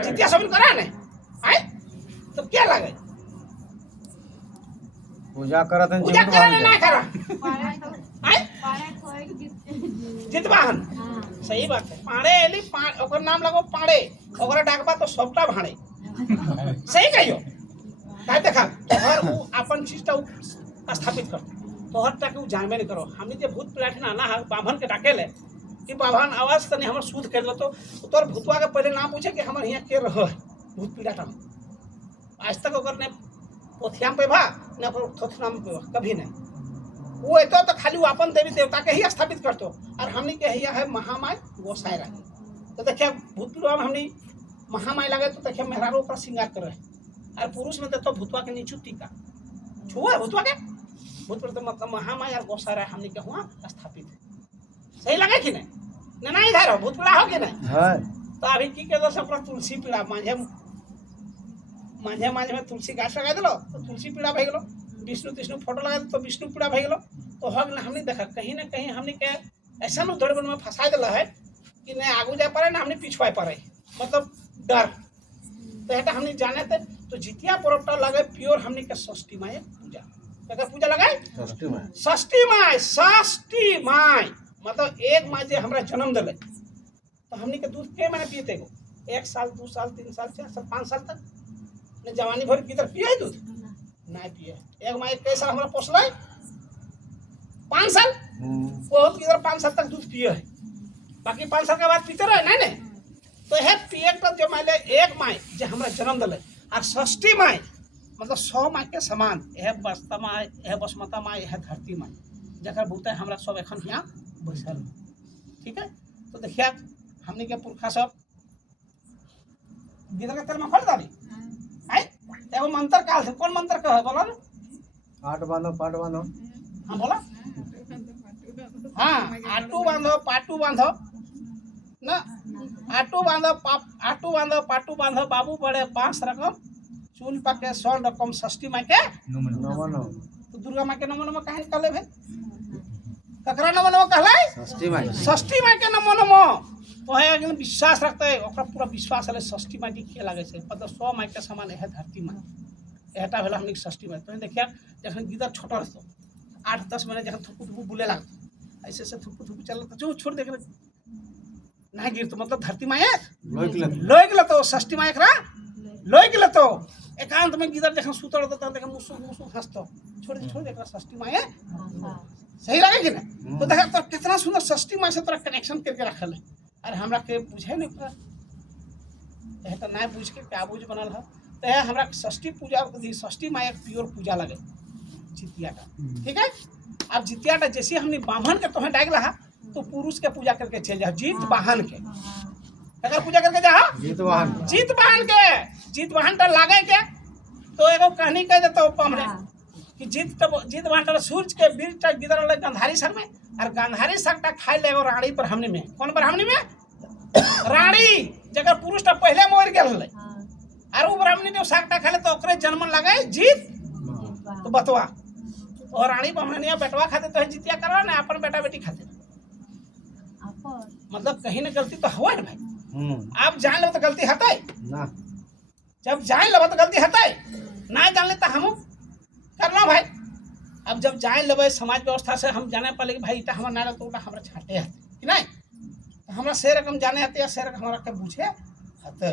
जितिया सब करा नहीं आए तो क्या लगे पूजा करा नहीं करा आए जितवाहन सही बात है पाड़े एली ओकर नाम लगो पाड़े ओकरा डाकबा तो सबटा भाड़े सही कहियो काहे देखा तोहर उ अपन चीज तो स्थापित कर तोहर तक उ जानबे नहीं करो हमनी जे भूत प्लाट ना ना बाभन के डाकेले कि बाभन आवाज तने हमर सूद कर तो तोर भूतवा के पहले ना पूछे कि हमर हियां के रह भूत प्लाट आज तक ओकर ने पोथियाम पे भा ना थोथनाम पे कभी नहीं वो तो खाली वो अपन देवी देवता के ही स्थापित करतो और हमनी के हिया है महामाई गोसाई रहे तो देखिए भूतपुरवा में हमनी महामाई लगे तो देखिए मेहरारू पर श्रृंगार कर रहे और पुरुष में तो भूतवा के नीचू टीका छुआ भूतवा के भूतपुर तो मतलब महामाई और गोसाई रहे हमनी के हुआ स्थापित है सही लगे कि नहीं ना इधर हो भूतपुरा हो कि नहीं तो अभी की के सब तुलसी पीड़ा माझे माझे में तुलसी गाछ लगा दिलो तो तुलसी पीड़ा भई गेलो विष्णु कृष्ण फोटो लगा तो विष्णु पीड़ा भई गेलो तो हग ना हमने देखा कहीं ना कहीं हमने के ऐसा न दौड़ में फंसा दिला है कि नहीं आगू जा पारे ना हमने पिछुआ पारे मतलब डर तो एटा हमने जाने थे तो जितिया पर्व लगे प्योर हमने के षष्ठी माई पूजा क्या पूजा लगाए षष्ठी माई मतलब एक माई जे हमरा जन्म दिले तो हमने के दूध के महीने पिए गो 1 साल 2 साल 3 साल 4 साल 5 साल तक ने जवानी भर किधर पिए दूध नहीं पिए एक माई कैसा हमरा पोसले 5 साल वो किधर 5 साल तक दूध पिए है बाकी 5 साल के बाद पीते रहे नहीं तो है पिए तो जो माई एक माई जे हमरा जन्म दिले और षष्ठी माई मतलब 100 माई के समान यह बसता माई यह बसमता माई यह धरती माई जकर भूते हमरा सब एखन यहाँ बैसल ठीक है तो देखिए हमने के पुरखा सब गिदर के तेल में खोल डाली आई एगो मंत्र काल से कौन मंत्र कहे बोलो ना आठ बांधो पाट बांधो हाँ बोला हाँ आटू बांधो पाटू बांधो ना आटू बांधो पाटू बांधो बाबू बड़े 5 रकम चूल पके 100 रकम षष्ठी माई के नमो तो दुर्गा माई के नमो नमो काहे कहले भाई ककरा नमो नमो कहले षष्ठी माई के नमो नमो तो है एकदम विश्वास रखते है ओकरा पूरा विश्वास है षष्ठी माई के लागे से मतलब 100 माई के समान है धरती माई एटा भेला हमनी षष्ठी माई तो देखिए जखन गिदर छोटा रहतो 8-10 महीने जखन थुपु थुपु बुले लागतो ऐसे से थुपु थुपु चलत जो छोड़ देख ना गिरतो मतलब धरती माई लोई गेल तो षष्ठी माई एकरा लोई गेल तो एकांत में गिदर जखन सुतल रहतो त देखन मुसु मुसु हंसतो छोड़ दे एकरा षष्ठी माई सही लगे कि ना तो देखा तो कितना सुंदर षष्ठी माई से तोरा कनेक्शन करके रखल है अरे हमरा के बुझे नहीं पूरा यह तो नहीं बुझ के क्या बुझ बनल है तो यह हमरा षष्ठी पूजा षष्ठी माई एक प्योर पूजा लगे जितिया का ठीक है अब जितिया का जैसे हमने बाभन के तोहे डाक रहा तो पुरुष के पूजा करके चल जाओ जीत वाहन के अगर पूजा करके जाओ जीत वाहन का लागे के तो एगो कहानी कह देता हमने कि जीत वाहन सूर्य के बीच गिदर गंधारी सर में और गंधारी सर का खाई ले रानी ब्राह्मणी में कौन ब्राह्मणी में रानी जगह पुरुष तो पहले मर गए और वो ब्राह्मणी ने सागटा खा ले तो ओकरे जन्म लगे जीत तो बतवा और रानी ब्राह्मणिया बेटवा खाते तो जितिया करा ना अपन बेटा बेटी खाते मतलब कहीं ना गलती तो हुआ ना भाई आप जान लो तो गलती हटाए ना जब जान लो तो गलती हटाए ना जान ले तो हम करना भाई अब जब जाए लेबै समाज व्यवस्था से हम जाने पाले कि भाई इटा हमारा ना तो उटा हमारा छाटे है कि नहीं, तो हमरा से रकम जाने आते या से रकम हमरा के बुझे हते।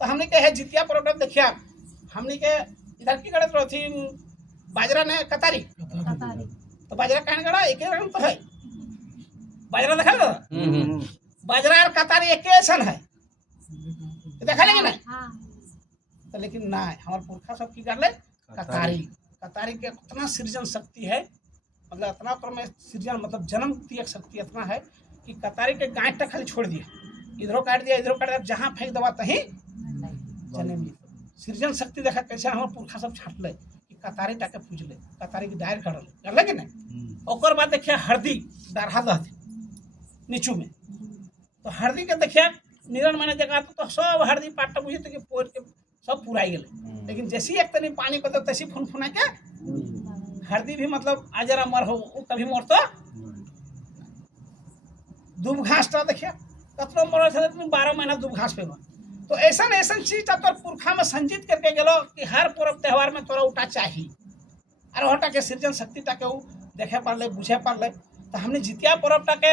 तो हमने के है जितिया पर्व देखिया हमने के इधर की करत रहथी बाजरा ने कतारी, तो बाजरा कहने कड़ा एक रकम तो है, बाजरा देखा ना बाजरा और कतारी एक ऐसा है, देखा लेकिन नहीं तो लेकिन ना हमारे पुरखा सब की कर ले कतारी, कतारी के इतना सृजन शक्ति है, मतलब इतना तो में सृजन मतलब जन्म की शक्ति इतना है कि कतारी के गांठ तक खाली छोड़ दिया, इधरों काट दिया इधरों काट दिया, जहाँ फेंक दबा तहीं जन्म ली। सृजन शक्ति देखा कैसे हमारे पुरखा सब छाट ले कि कतारी टाके पूज ले, कतारी की दायर कर ले कि नहीं। और बाद देखिए हरदी डारहा दहती नीचू में, तो हरदी के देखिए निरन मैंने जगह तो सब हरदी पाटा बुझे तो पोर के सब पुराई गए, लेकिन जैसी एक तनी पानी को तैसी फुनफुना के हरदी भी मतलब आजरा मर हो कभी मर तो दूब घास तो देखिए कतरो मर 12 महीना दूब घास पे। तो ऐसा ऐसा चीज तोर पुरखा में संचित करके गेलो कि हर पर्व त्यौहार में तोरा उठा चाहिए और वहटा के सृजन शक्ति टाके देखे पारले बुझे पारले। तो हमने जितिया पर्व टाके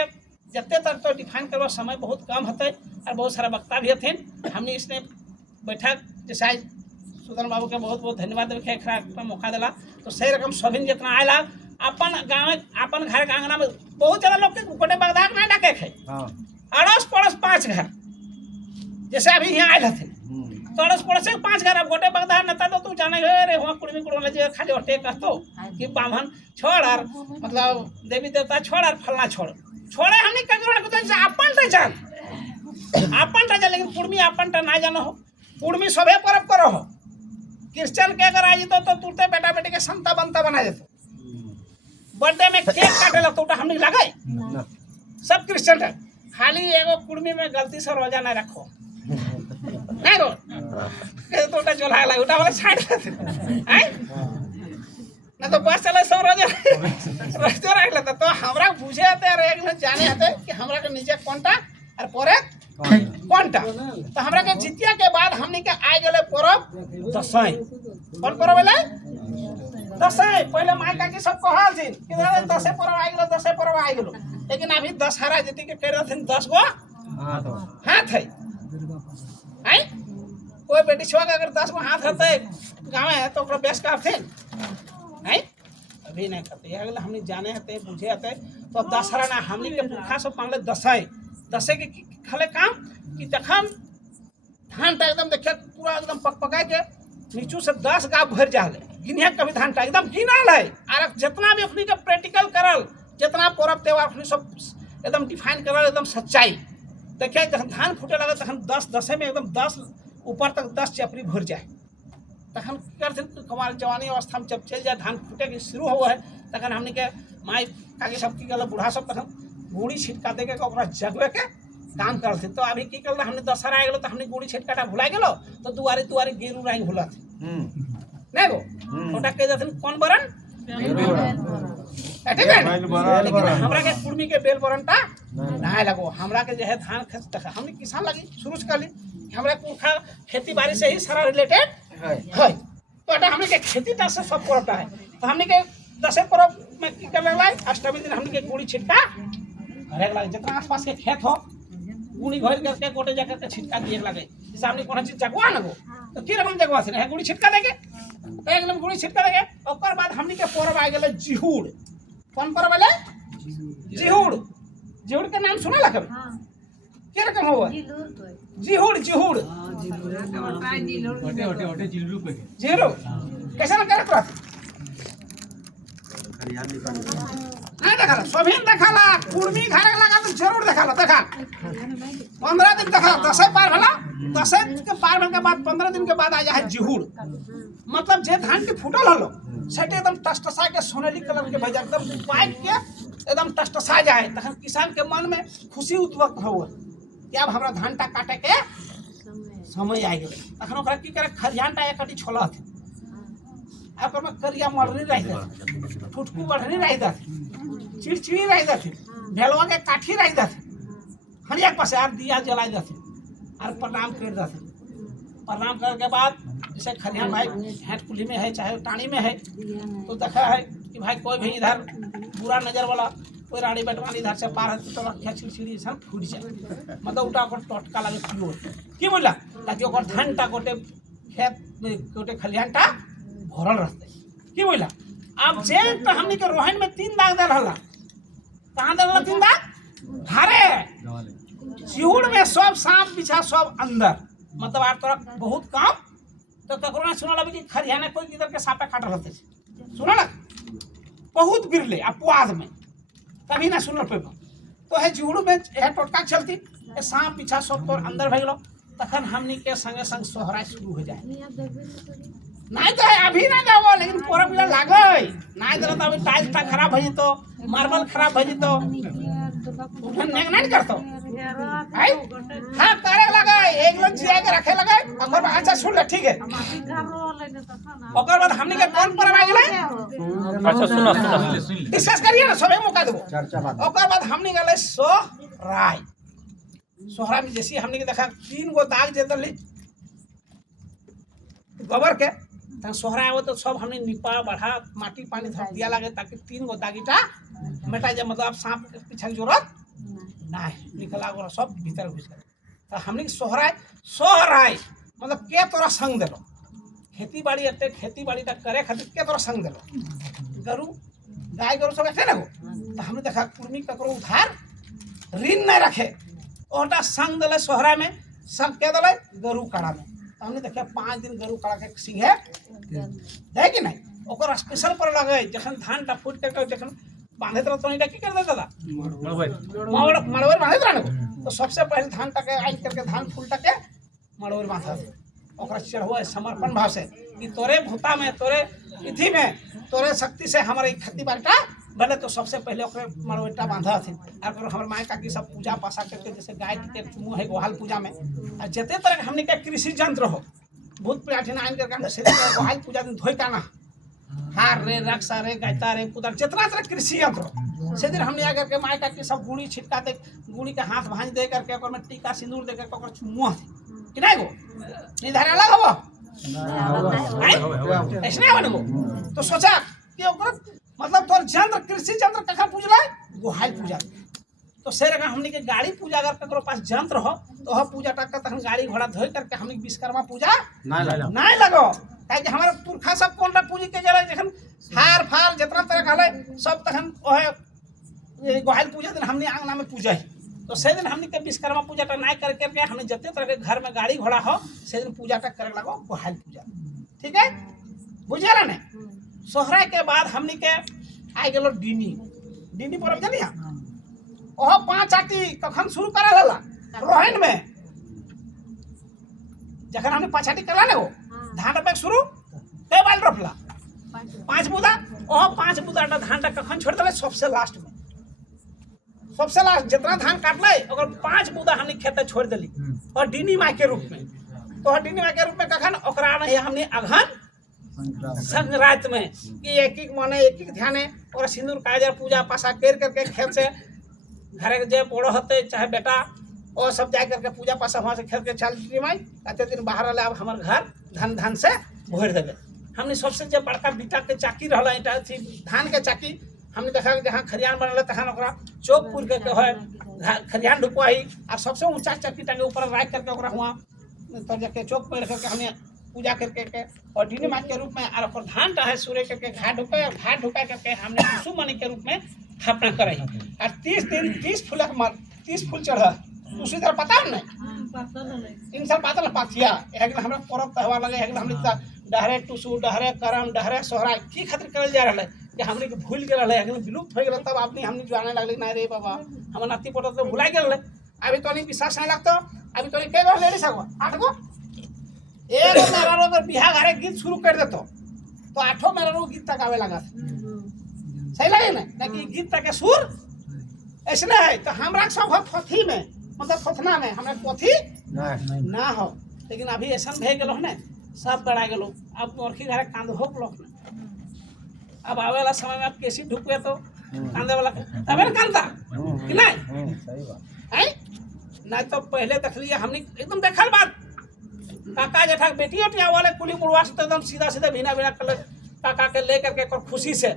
जते तक तो डिफाइन करवा समय बहुत कम होते और बहुत सारा वक्ता भी हथिन। हमने इसने बैठक जैसे आज सुदन बाबू के बहुत बहुत धन्यवाद देखे मौका दिला। तो सही रकम सभी जितना आयला अपन गाँव अपन घर के आंगना में बहुत ज्यादा लोग के गोटे बगदाक नहीं डाके थे, अड़ोस पड़ोस 5 घर जैसे अभी यहाँ आये थे तो अड़ोस पड़ोस 5 घर। अब गोटे बगदार नेता तो तू जाने रे वहाँ कुड़मी कुड़म जे खाली हटे कहतो कि ब्राह्मण छोड़ और मतलब देवी देवता छोड़ और फलना छोड़े हमने कहीं अपन टा जान लेकिन कुड़मी अपन टा ना जानो हो। कुड़मी सभे पर्व करो हो, क्रिश्चियन के अगर आ जतो तो तुरते बेटा बेटी के संता बनता बना देते, बर्थडे में केक काटे तो हमने लगाए सब क्रिश्चियन है, खाली एगो कुड़मी में गलती से रोजा ना रखो नहीं रो तो उटा चला लगा उटा वाला साइड हैं ना तो बस चला सब रोजा रोजा रख लेता। तो हमरा बुझे आते और एक में जाने आते कि हमरा के नीचे कोनटा और पोरे कोनटा। तो हमरा के जितिया के बाद हमनी के आ गेले पर्व दसई। कौन पर्व भेलै दसई। पहले माय काकी सब कहल थिन कि दसई पर्व आ गेलो, लेकिन अभी दशहरा जति के कह रहथिन 10 गो हाथ है आई। कोई बेटी छुआ के अगर 10 गो हाथ रहते गाँव है तो ओकरा बेस कहथिन आई, अभी नहीं करते अगले हमने जाने हते बुझे हते। तो दशहरा ना हमनी के पुरखा सब पाले दसई के खले काम कि जखन धान टा एकदम देखिए पूरा एकदम पकपकाए के नीचू से 10 गाँव भर जाले गिनिया कभी धान टा एकदम गिनल है और जितना भी अपनी के प्रैक्टिकल करल जितना पर्व त्यौहार अपनी सब एकदम डिफाइन करल एकदम सच्चाई देखिए। जखन धान फूटे लगे तखन 10 में एकदम 10 ऊपर तक 10 चपरी भर जाए, तखन करते कमाल जवानी अवस्था में जब चल जाए धान फूटे के शुरू हो है तखन हमने के माई काकी सब की गल बूढ़ा सब तखन गुड़ी छिटका दे के जगवे के काम करते। तो अभी की कर हमने दशहरा आ गलो तो हमने गुड़ी छिटकाटा भुला गेलो तो दुआरे गेरू राई भुला नहीं गो छोटा कह देथिन कौन बरन ठीक है। लेकिन हमरा के कुर्मी के बेल बरनटा ना लगो, हमरा के जो है धान खेत तक हमने किसान लगी शुरू से करी हमरा पुरखा खेती बाड़ी से ही सारा रिलेटेड है। तो हमने के खेती टा से सब पर्वटा है। तो हमने के 10 पर्व में की कर लगे अष्टमी दिन हमने के गुड़ी छिटका घरे लगे जितना आसपास के खेत हो गुड़ी घर करके गोटे जाकर के छिटका दिए लगे। जैसे हमने कोनो चीज जगवा न गो तो की रकम जगवा से है गुड़ी छिटका देके तो एकदम गुड़ी छिटका देके। ओकर बाद हमने के पर्व आ गेले जिहुड़। कौन पर्व भेले जिहुड़। जिहुड़ के नाम सुना लगे की रकम हो जिहुड़ जिहुड़ जिहुड़ कैसे ना करे नहीं देखा सभी देखा कुर्मी घर लगा तो जरूर देखा देखा 15 दिन देखा 10 पार भला 10 के पार भल के बाद 15 दिन के बाद आ जाए जिहुड़। मतलब जे धान के फूटल हलो सेटे एकदम टसटसा के सोनेली कलर के भजा एकदम पाइप के एकदम टसटसा जाए तखन किसान के मन में खुशी उत्पन्न हो कि अब हमरा धान टा काटे के समय आ गेले। तखन ओकरा की करे खरियान टा एकटी छोलत आकर में करिया मरनी रह जाती फुटकू बढ़नी रह जाती चिड़चिड़ी रह जाती भेलवा के काठी रह जाती हरिया पास यार दिया जला जाती और प्रणाम कर जाती। प्रणाम करने के बाद जैसे खरियान भाई हेट कुली में है चाहे टाणी में है तो देखा है कि भाई कोई भी इधर बुरा नजर वाला कोई रानी बेटवान इधर से पार है तो रखिया छिड़छिड़ी सब फूट जाए मतलब उटा ओकर टटका लगे प्योर की बोला ताकि ओकर धानटा गोटे खेत गोटे खलिहानटा भरल रहते की बोला अब जे तो हमनी के रोहन में 3 दाग दे रहला कहां दे रहला 3 दाग घरे चिहुड़ में सब सांप बिछा सब अंदर मतलब आप तोरा बहुत काम तो ककरो ने सुनल अभी कि खरियाने कोई किधर के सांपे काट रहते सुनल बहुत बिरले अपवाद में कभी ना सुनल पे तो है चिहुड़ में है टोटका चलती ए सांप बिछा सब तोर अंदर भइलो तखन हमनी के संगे संग सोहराय शुरू हो जाए नहीं तो है अभी ना जाओ लेकिन पोरा बिला लागई नहीं तो अभी टाइल्स टा खराब हो जतो मार्बल खराब हो जतो उठन नहीं करतो आई हां करे लगाई एक लोग जिया के रखे लगाई और अच्छा सुन ले ठीक है ओकर बाद हमनी के कौन पर आ गेलै अच्छा सुना डिस्कस करिए ना सबे मौका देबो चर्चा बात ओकर बाद हमनी गेलै सोहराय सोहराय में जैसे हमनी के देखा 3 गो दाग जे दली गोबर के त सोहराय हो तो सब हमनी निपा बढ़ा माटी पानी धर दिया लागे ताकि 3 गो दागीटा मिटा जाए मतलब सांप के पीछे की जरूरत नहीं निकला गोरा सब भीतर घुस गए तो हमनी सोहराय मतलब के तोरा संग देलो खेती बाड़ी अते खेती बाड़ी ता करे खातिर के तोरा संग देलो गरु गाय गरु सब ऐसे ना हो तो हमने देखा कुर्मी ककरो उधार ऋण नहीं रखे ओटा संग दले सोहराय में सब के दले गरु काड़ा में तो हमने देखा 5 दिन गरु काड़ा के सिंहे है कि नहीं ओकर स्पेशल पर लगे जखन धान टा फूट के जखन बांधे तो तोनीटा की कर दे दादा मड़वर बांधे रहने तो सबसे पहले धान तक आई करके धान फूल तक मड़वर बांधा दे ओकरा चढ़वा समर्पण भाव से कि तोरे भूता में तोरे इथी में तोरे शक्ति से हमारे खेती बाड़ीटा बने तो सबसे पहले ओकरे मड़वरटा बांधा थी और हमर माय काकी सब पूजा पासा करके जैसे गाय के मुँह है गोहाल पूजा में और जिते तरह हमने के कृषि यंत्र हो भूत प्लाटिन आन करके से गोहाल पूजा दिन धोई का ना हार रे रक्षा रे गायता रे कुदर जितना तरह कृषि यंत्र से दिन हमने आकर के माय काकी सब गुड़ी छिटका दे गुड़ी के हाथ भांज दे करके ओकर में टीका सिंदूर दे करके ओकर मुँह कि नहीं गो निर्धार अलग हो ऐसे बनेगो तो सोचा कि ओकर मतलब तोर यंत्र कृषि यंत्र कखा पूजला गोहाल पूजा तो से रगा हमनी के गाड़ी पूजा अगर ककरो पास यंत्र हो तो वह पूजा तक तहन गाड़ी घोड़ा धोई करके हमनी विश्वकर्मा पूजा नहीं लगो काहे कि हमारे पुरखा सब कोनटा पूजी के जला जखन हार फार जितना तरह कहले सब तहन ओहे गोहाल पूजा दिन हमनी आंगना में पूजा है तो से दिन हमनी के विश्वकर्मा पूजा टा नहीं करके हमनी जते तरह के घर में गाड़ी घोड़ा हो से दिन पूजा टा करे लगो गोहाल पूजा ठीक है बुझिया ने सोहराय के बाद हमनी के आ गेलो डीनी पर्व जानिया ओह 5 आटी कखन शुरू करे हला रोहन में जखन हमने 5 आटी करला ने हो धान रोपे शुरू के बाल रोपला 5 बुदा ओह 5 बुदा धान टा कखन छोड़ देले सबसे लास्ट में सबसे लास्ट जितना धान काटले ओकर 5 बुदा हमने खेत छोड़ देली और डीनी माई के रूप में तो डीनी माई के रूप में कखन ओकरा नहीं हमने अघन संक्रांत में कि एक माने एक ध्यान है और सिंदूर काजर पूजा पासा कर करके खेत से घरे के जे बड़ो होते चाहे बेटा और सब जा करके पूजा पासा वहाँ से खेत के चल दी माई कहते दिन बाहर आले अब हमारे घर धान धान से भर देवे हमने सबसे जो बड़का बीटा के चाकी रहला इटा थी धान के चाकी हमने देखा जहाँ खरियान बनल तहन ओकरा चौक पुर के है खरियान ढुकवाई और सबसे ऊंचा चाकी टांगे ऊपर राख करके ओकरा हुआ तो जाके चौक पर रख करके हमने पूजा करके के और डीनी माई के रूप में और धान टा है सूर्य करके घाट ढुका करके हमने सुमणि के रूप में स्थापना करे और 30 दिन 30 फूल चढ़ा उसी तरह पता नहीं इन सब बात पाथिया एक हमरा पर्व त्योहार लगे एक हमने डहरे टुसु डहरे करम डहरे सोहराय की खातिर करल जा रहले कि हमने के भूल गेल रहले एकदम विलुप्त हो गेल तब आपने हमने जाने लगले ना रे बाबा हम नाती पोतो तो भुला गेल अभी तो नहीं विश्वास नहीं लगतो अभी तो नहीं कई बार लेडी सको 8 गो एक मेरा अगर बिहार घरे गीत शुरू कर देतो तो 8 मेरा गीत तक आवे लगा सही लगे ना कि गीत तक के सुर ऐसे है तो हमरा सब फथी में मतलब फथना में हमरा पोथी ना हो लेकिन अभी ऐसा भे गेलो ने सब गड़ा गेलो अब मोरखी घरे कांद हो ब्लॉक में अब आवे वाला समय में आप कैसी ढुकवे तो कांदे वाला तबे कांदा कि नहीं सही बात है नहीं तो पहले देख लिया हमने एकदम देखल बात काका जेठा बेटी वाले कुली मुड़वा से एकदम सीधा सीधा बिना बिना कल काका के लेकर के खुशी से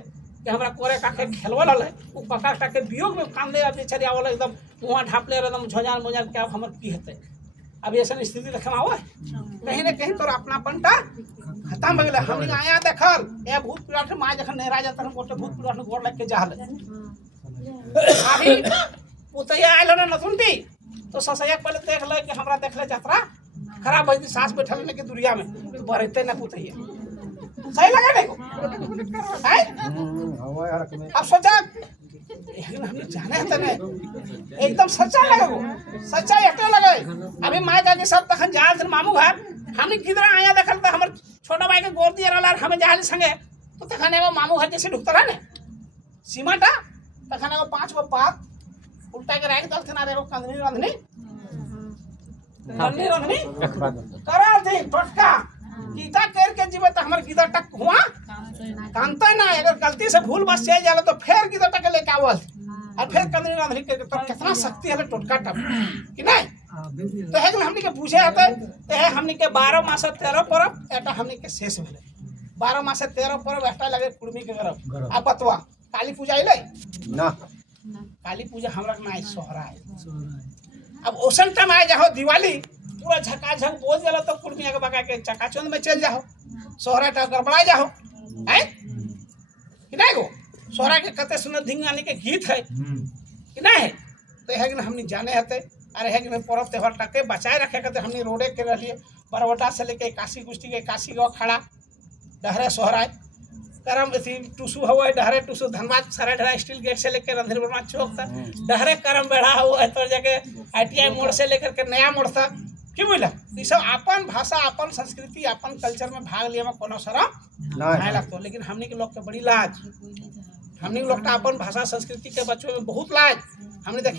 कि हमरा कोरे काके खेलवल है उ पका के वियोग में कांदे अब बेचारी आवल एकदम मुंह ढापले एकदम झोजान मोजान के अब हमर की हेतै। अब ऐसा स्थिति देखे में आवे कहीं न कहीं तोर अपनापनटा खत्म हो गेलै। हमनी आया देखल ए भूत पिराठ माय जखन नहरा जात हम गोटे भूत पिराठ गोड़ लग के जाहल अभी पुतैया आयल न नतुनती तो ससैया पहले देख ले कि हमरा देखले यात्रा खराब भई सास बैठल ने के दुनिया में बरते ना पुतैया सही लगा नहीं को है हवा हरक में अब सोचा लेकिन हम जाने तो नहीं एकदम सच्चा लगे वो सच्चा एकटा लगे। अभी माय का के सब तखन जाल थे मामू घर हमने किधर आया देखल तो हमर छोटा भाई के गोद दिया रहला हमें जाल संगे तो तखन एगो मामू घर जैसे ढुकता रहा ने सीमाटा तखन एगो 5 गो पात उल्टा के राख दल थे ना एगो कंदनी रंधनी कराल थे टटका गीता कर के जीवे तो हमर गीता टक हुआ कांता ना अगर गलती से भूल बस चल जाला तो फिर गीता टक लेके आवल और फिर कंदनी रंधनी के तो कितना शक्ति है टटका टप कि नहीं। तो है हमनी के पूछे हते तो है हमनी के 12 मास 13 पर्व एटा हमनी के शेष भेले 12 मास 13 पर्व एटा लगे कुर्मी के गरब आ बतवा काली पूजा आइले ना काली पूजा हमरा के ना सोहरा है। अब ओसन टाइम आए जाओ दिवाली पूरा झकाझक बोल जाला तो कुर्मिया के बका के चकाचौंध में चल जाओ सोहरा टा गड़बड़ा जाओ हैं कि नहीं गो सोहरा के कते सुन धिंगानी के गीत है कि नहीं तो है कि हमनी जाने हते अरे है कि पर्व त्योहार टाके बचाए रखे कहते हमनी रोडे के रहिए बरवटा से लेके काशी कुश्ती के काशी गो खड़ा डहरे सोहराय करम थी टूसू हुआ डहरे टूसू धनबाद सारा ढरा स्टील गेट से लेकर रणधीर वर्मा चौक तक डहरे करम बेढ़ा हुआ है तो जगह ITI मोड़ से लेकर के नया मोड़ तक क्यों बोला ये सब अपन भाषा अपन संस्कृति अपन कल्चर में भाग लिया में कोनो शरम नहीं लगता। लेकिन हमने के लोग के बड़ी लाज हमने लोग अपन भाषा संस्कृति के बच्चों में बहुत लाज हमने देखे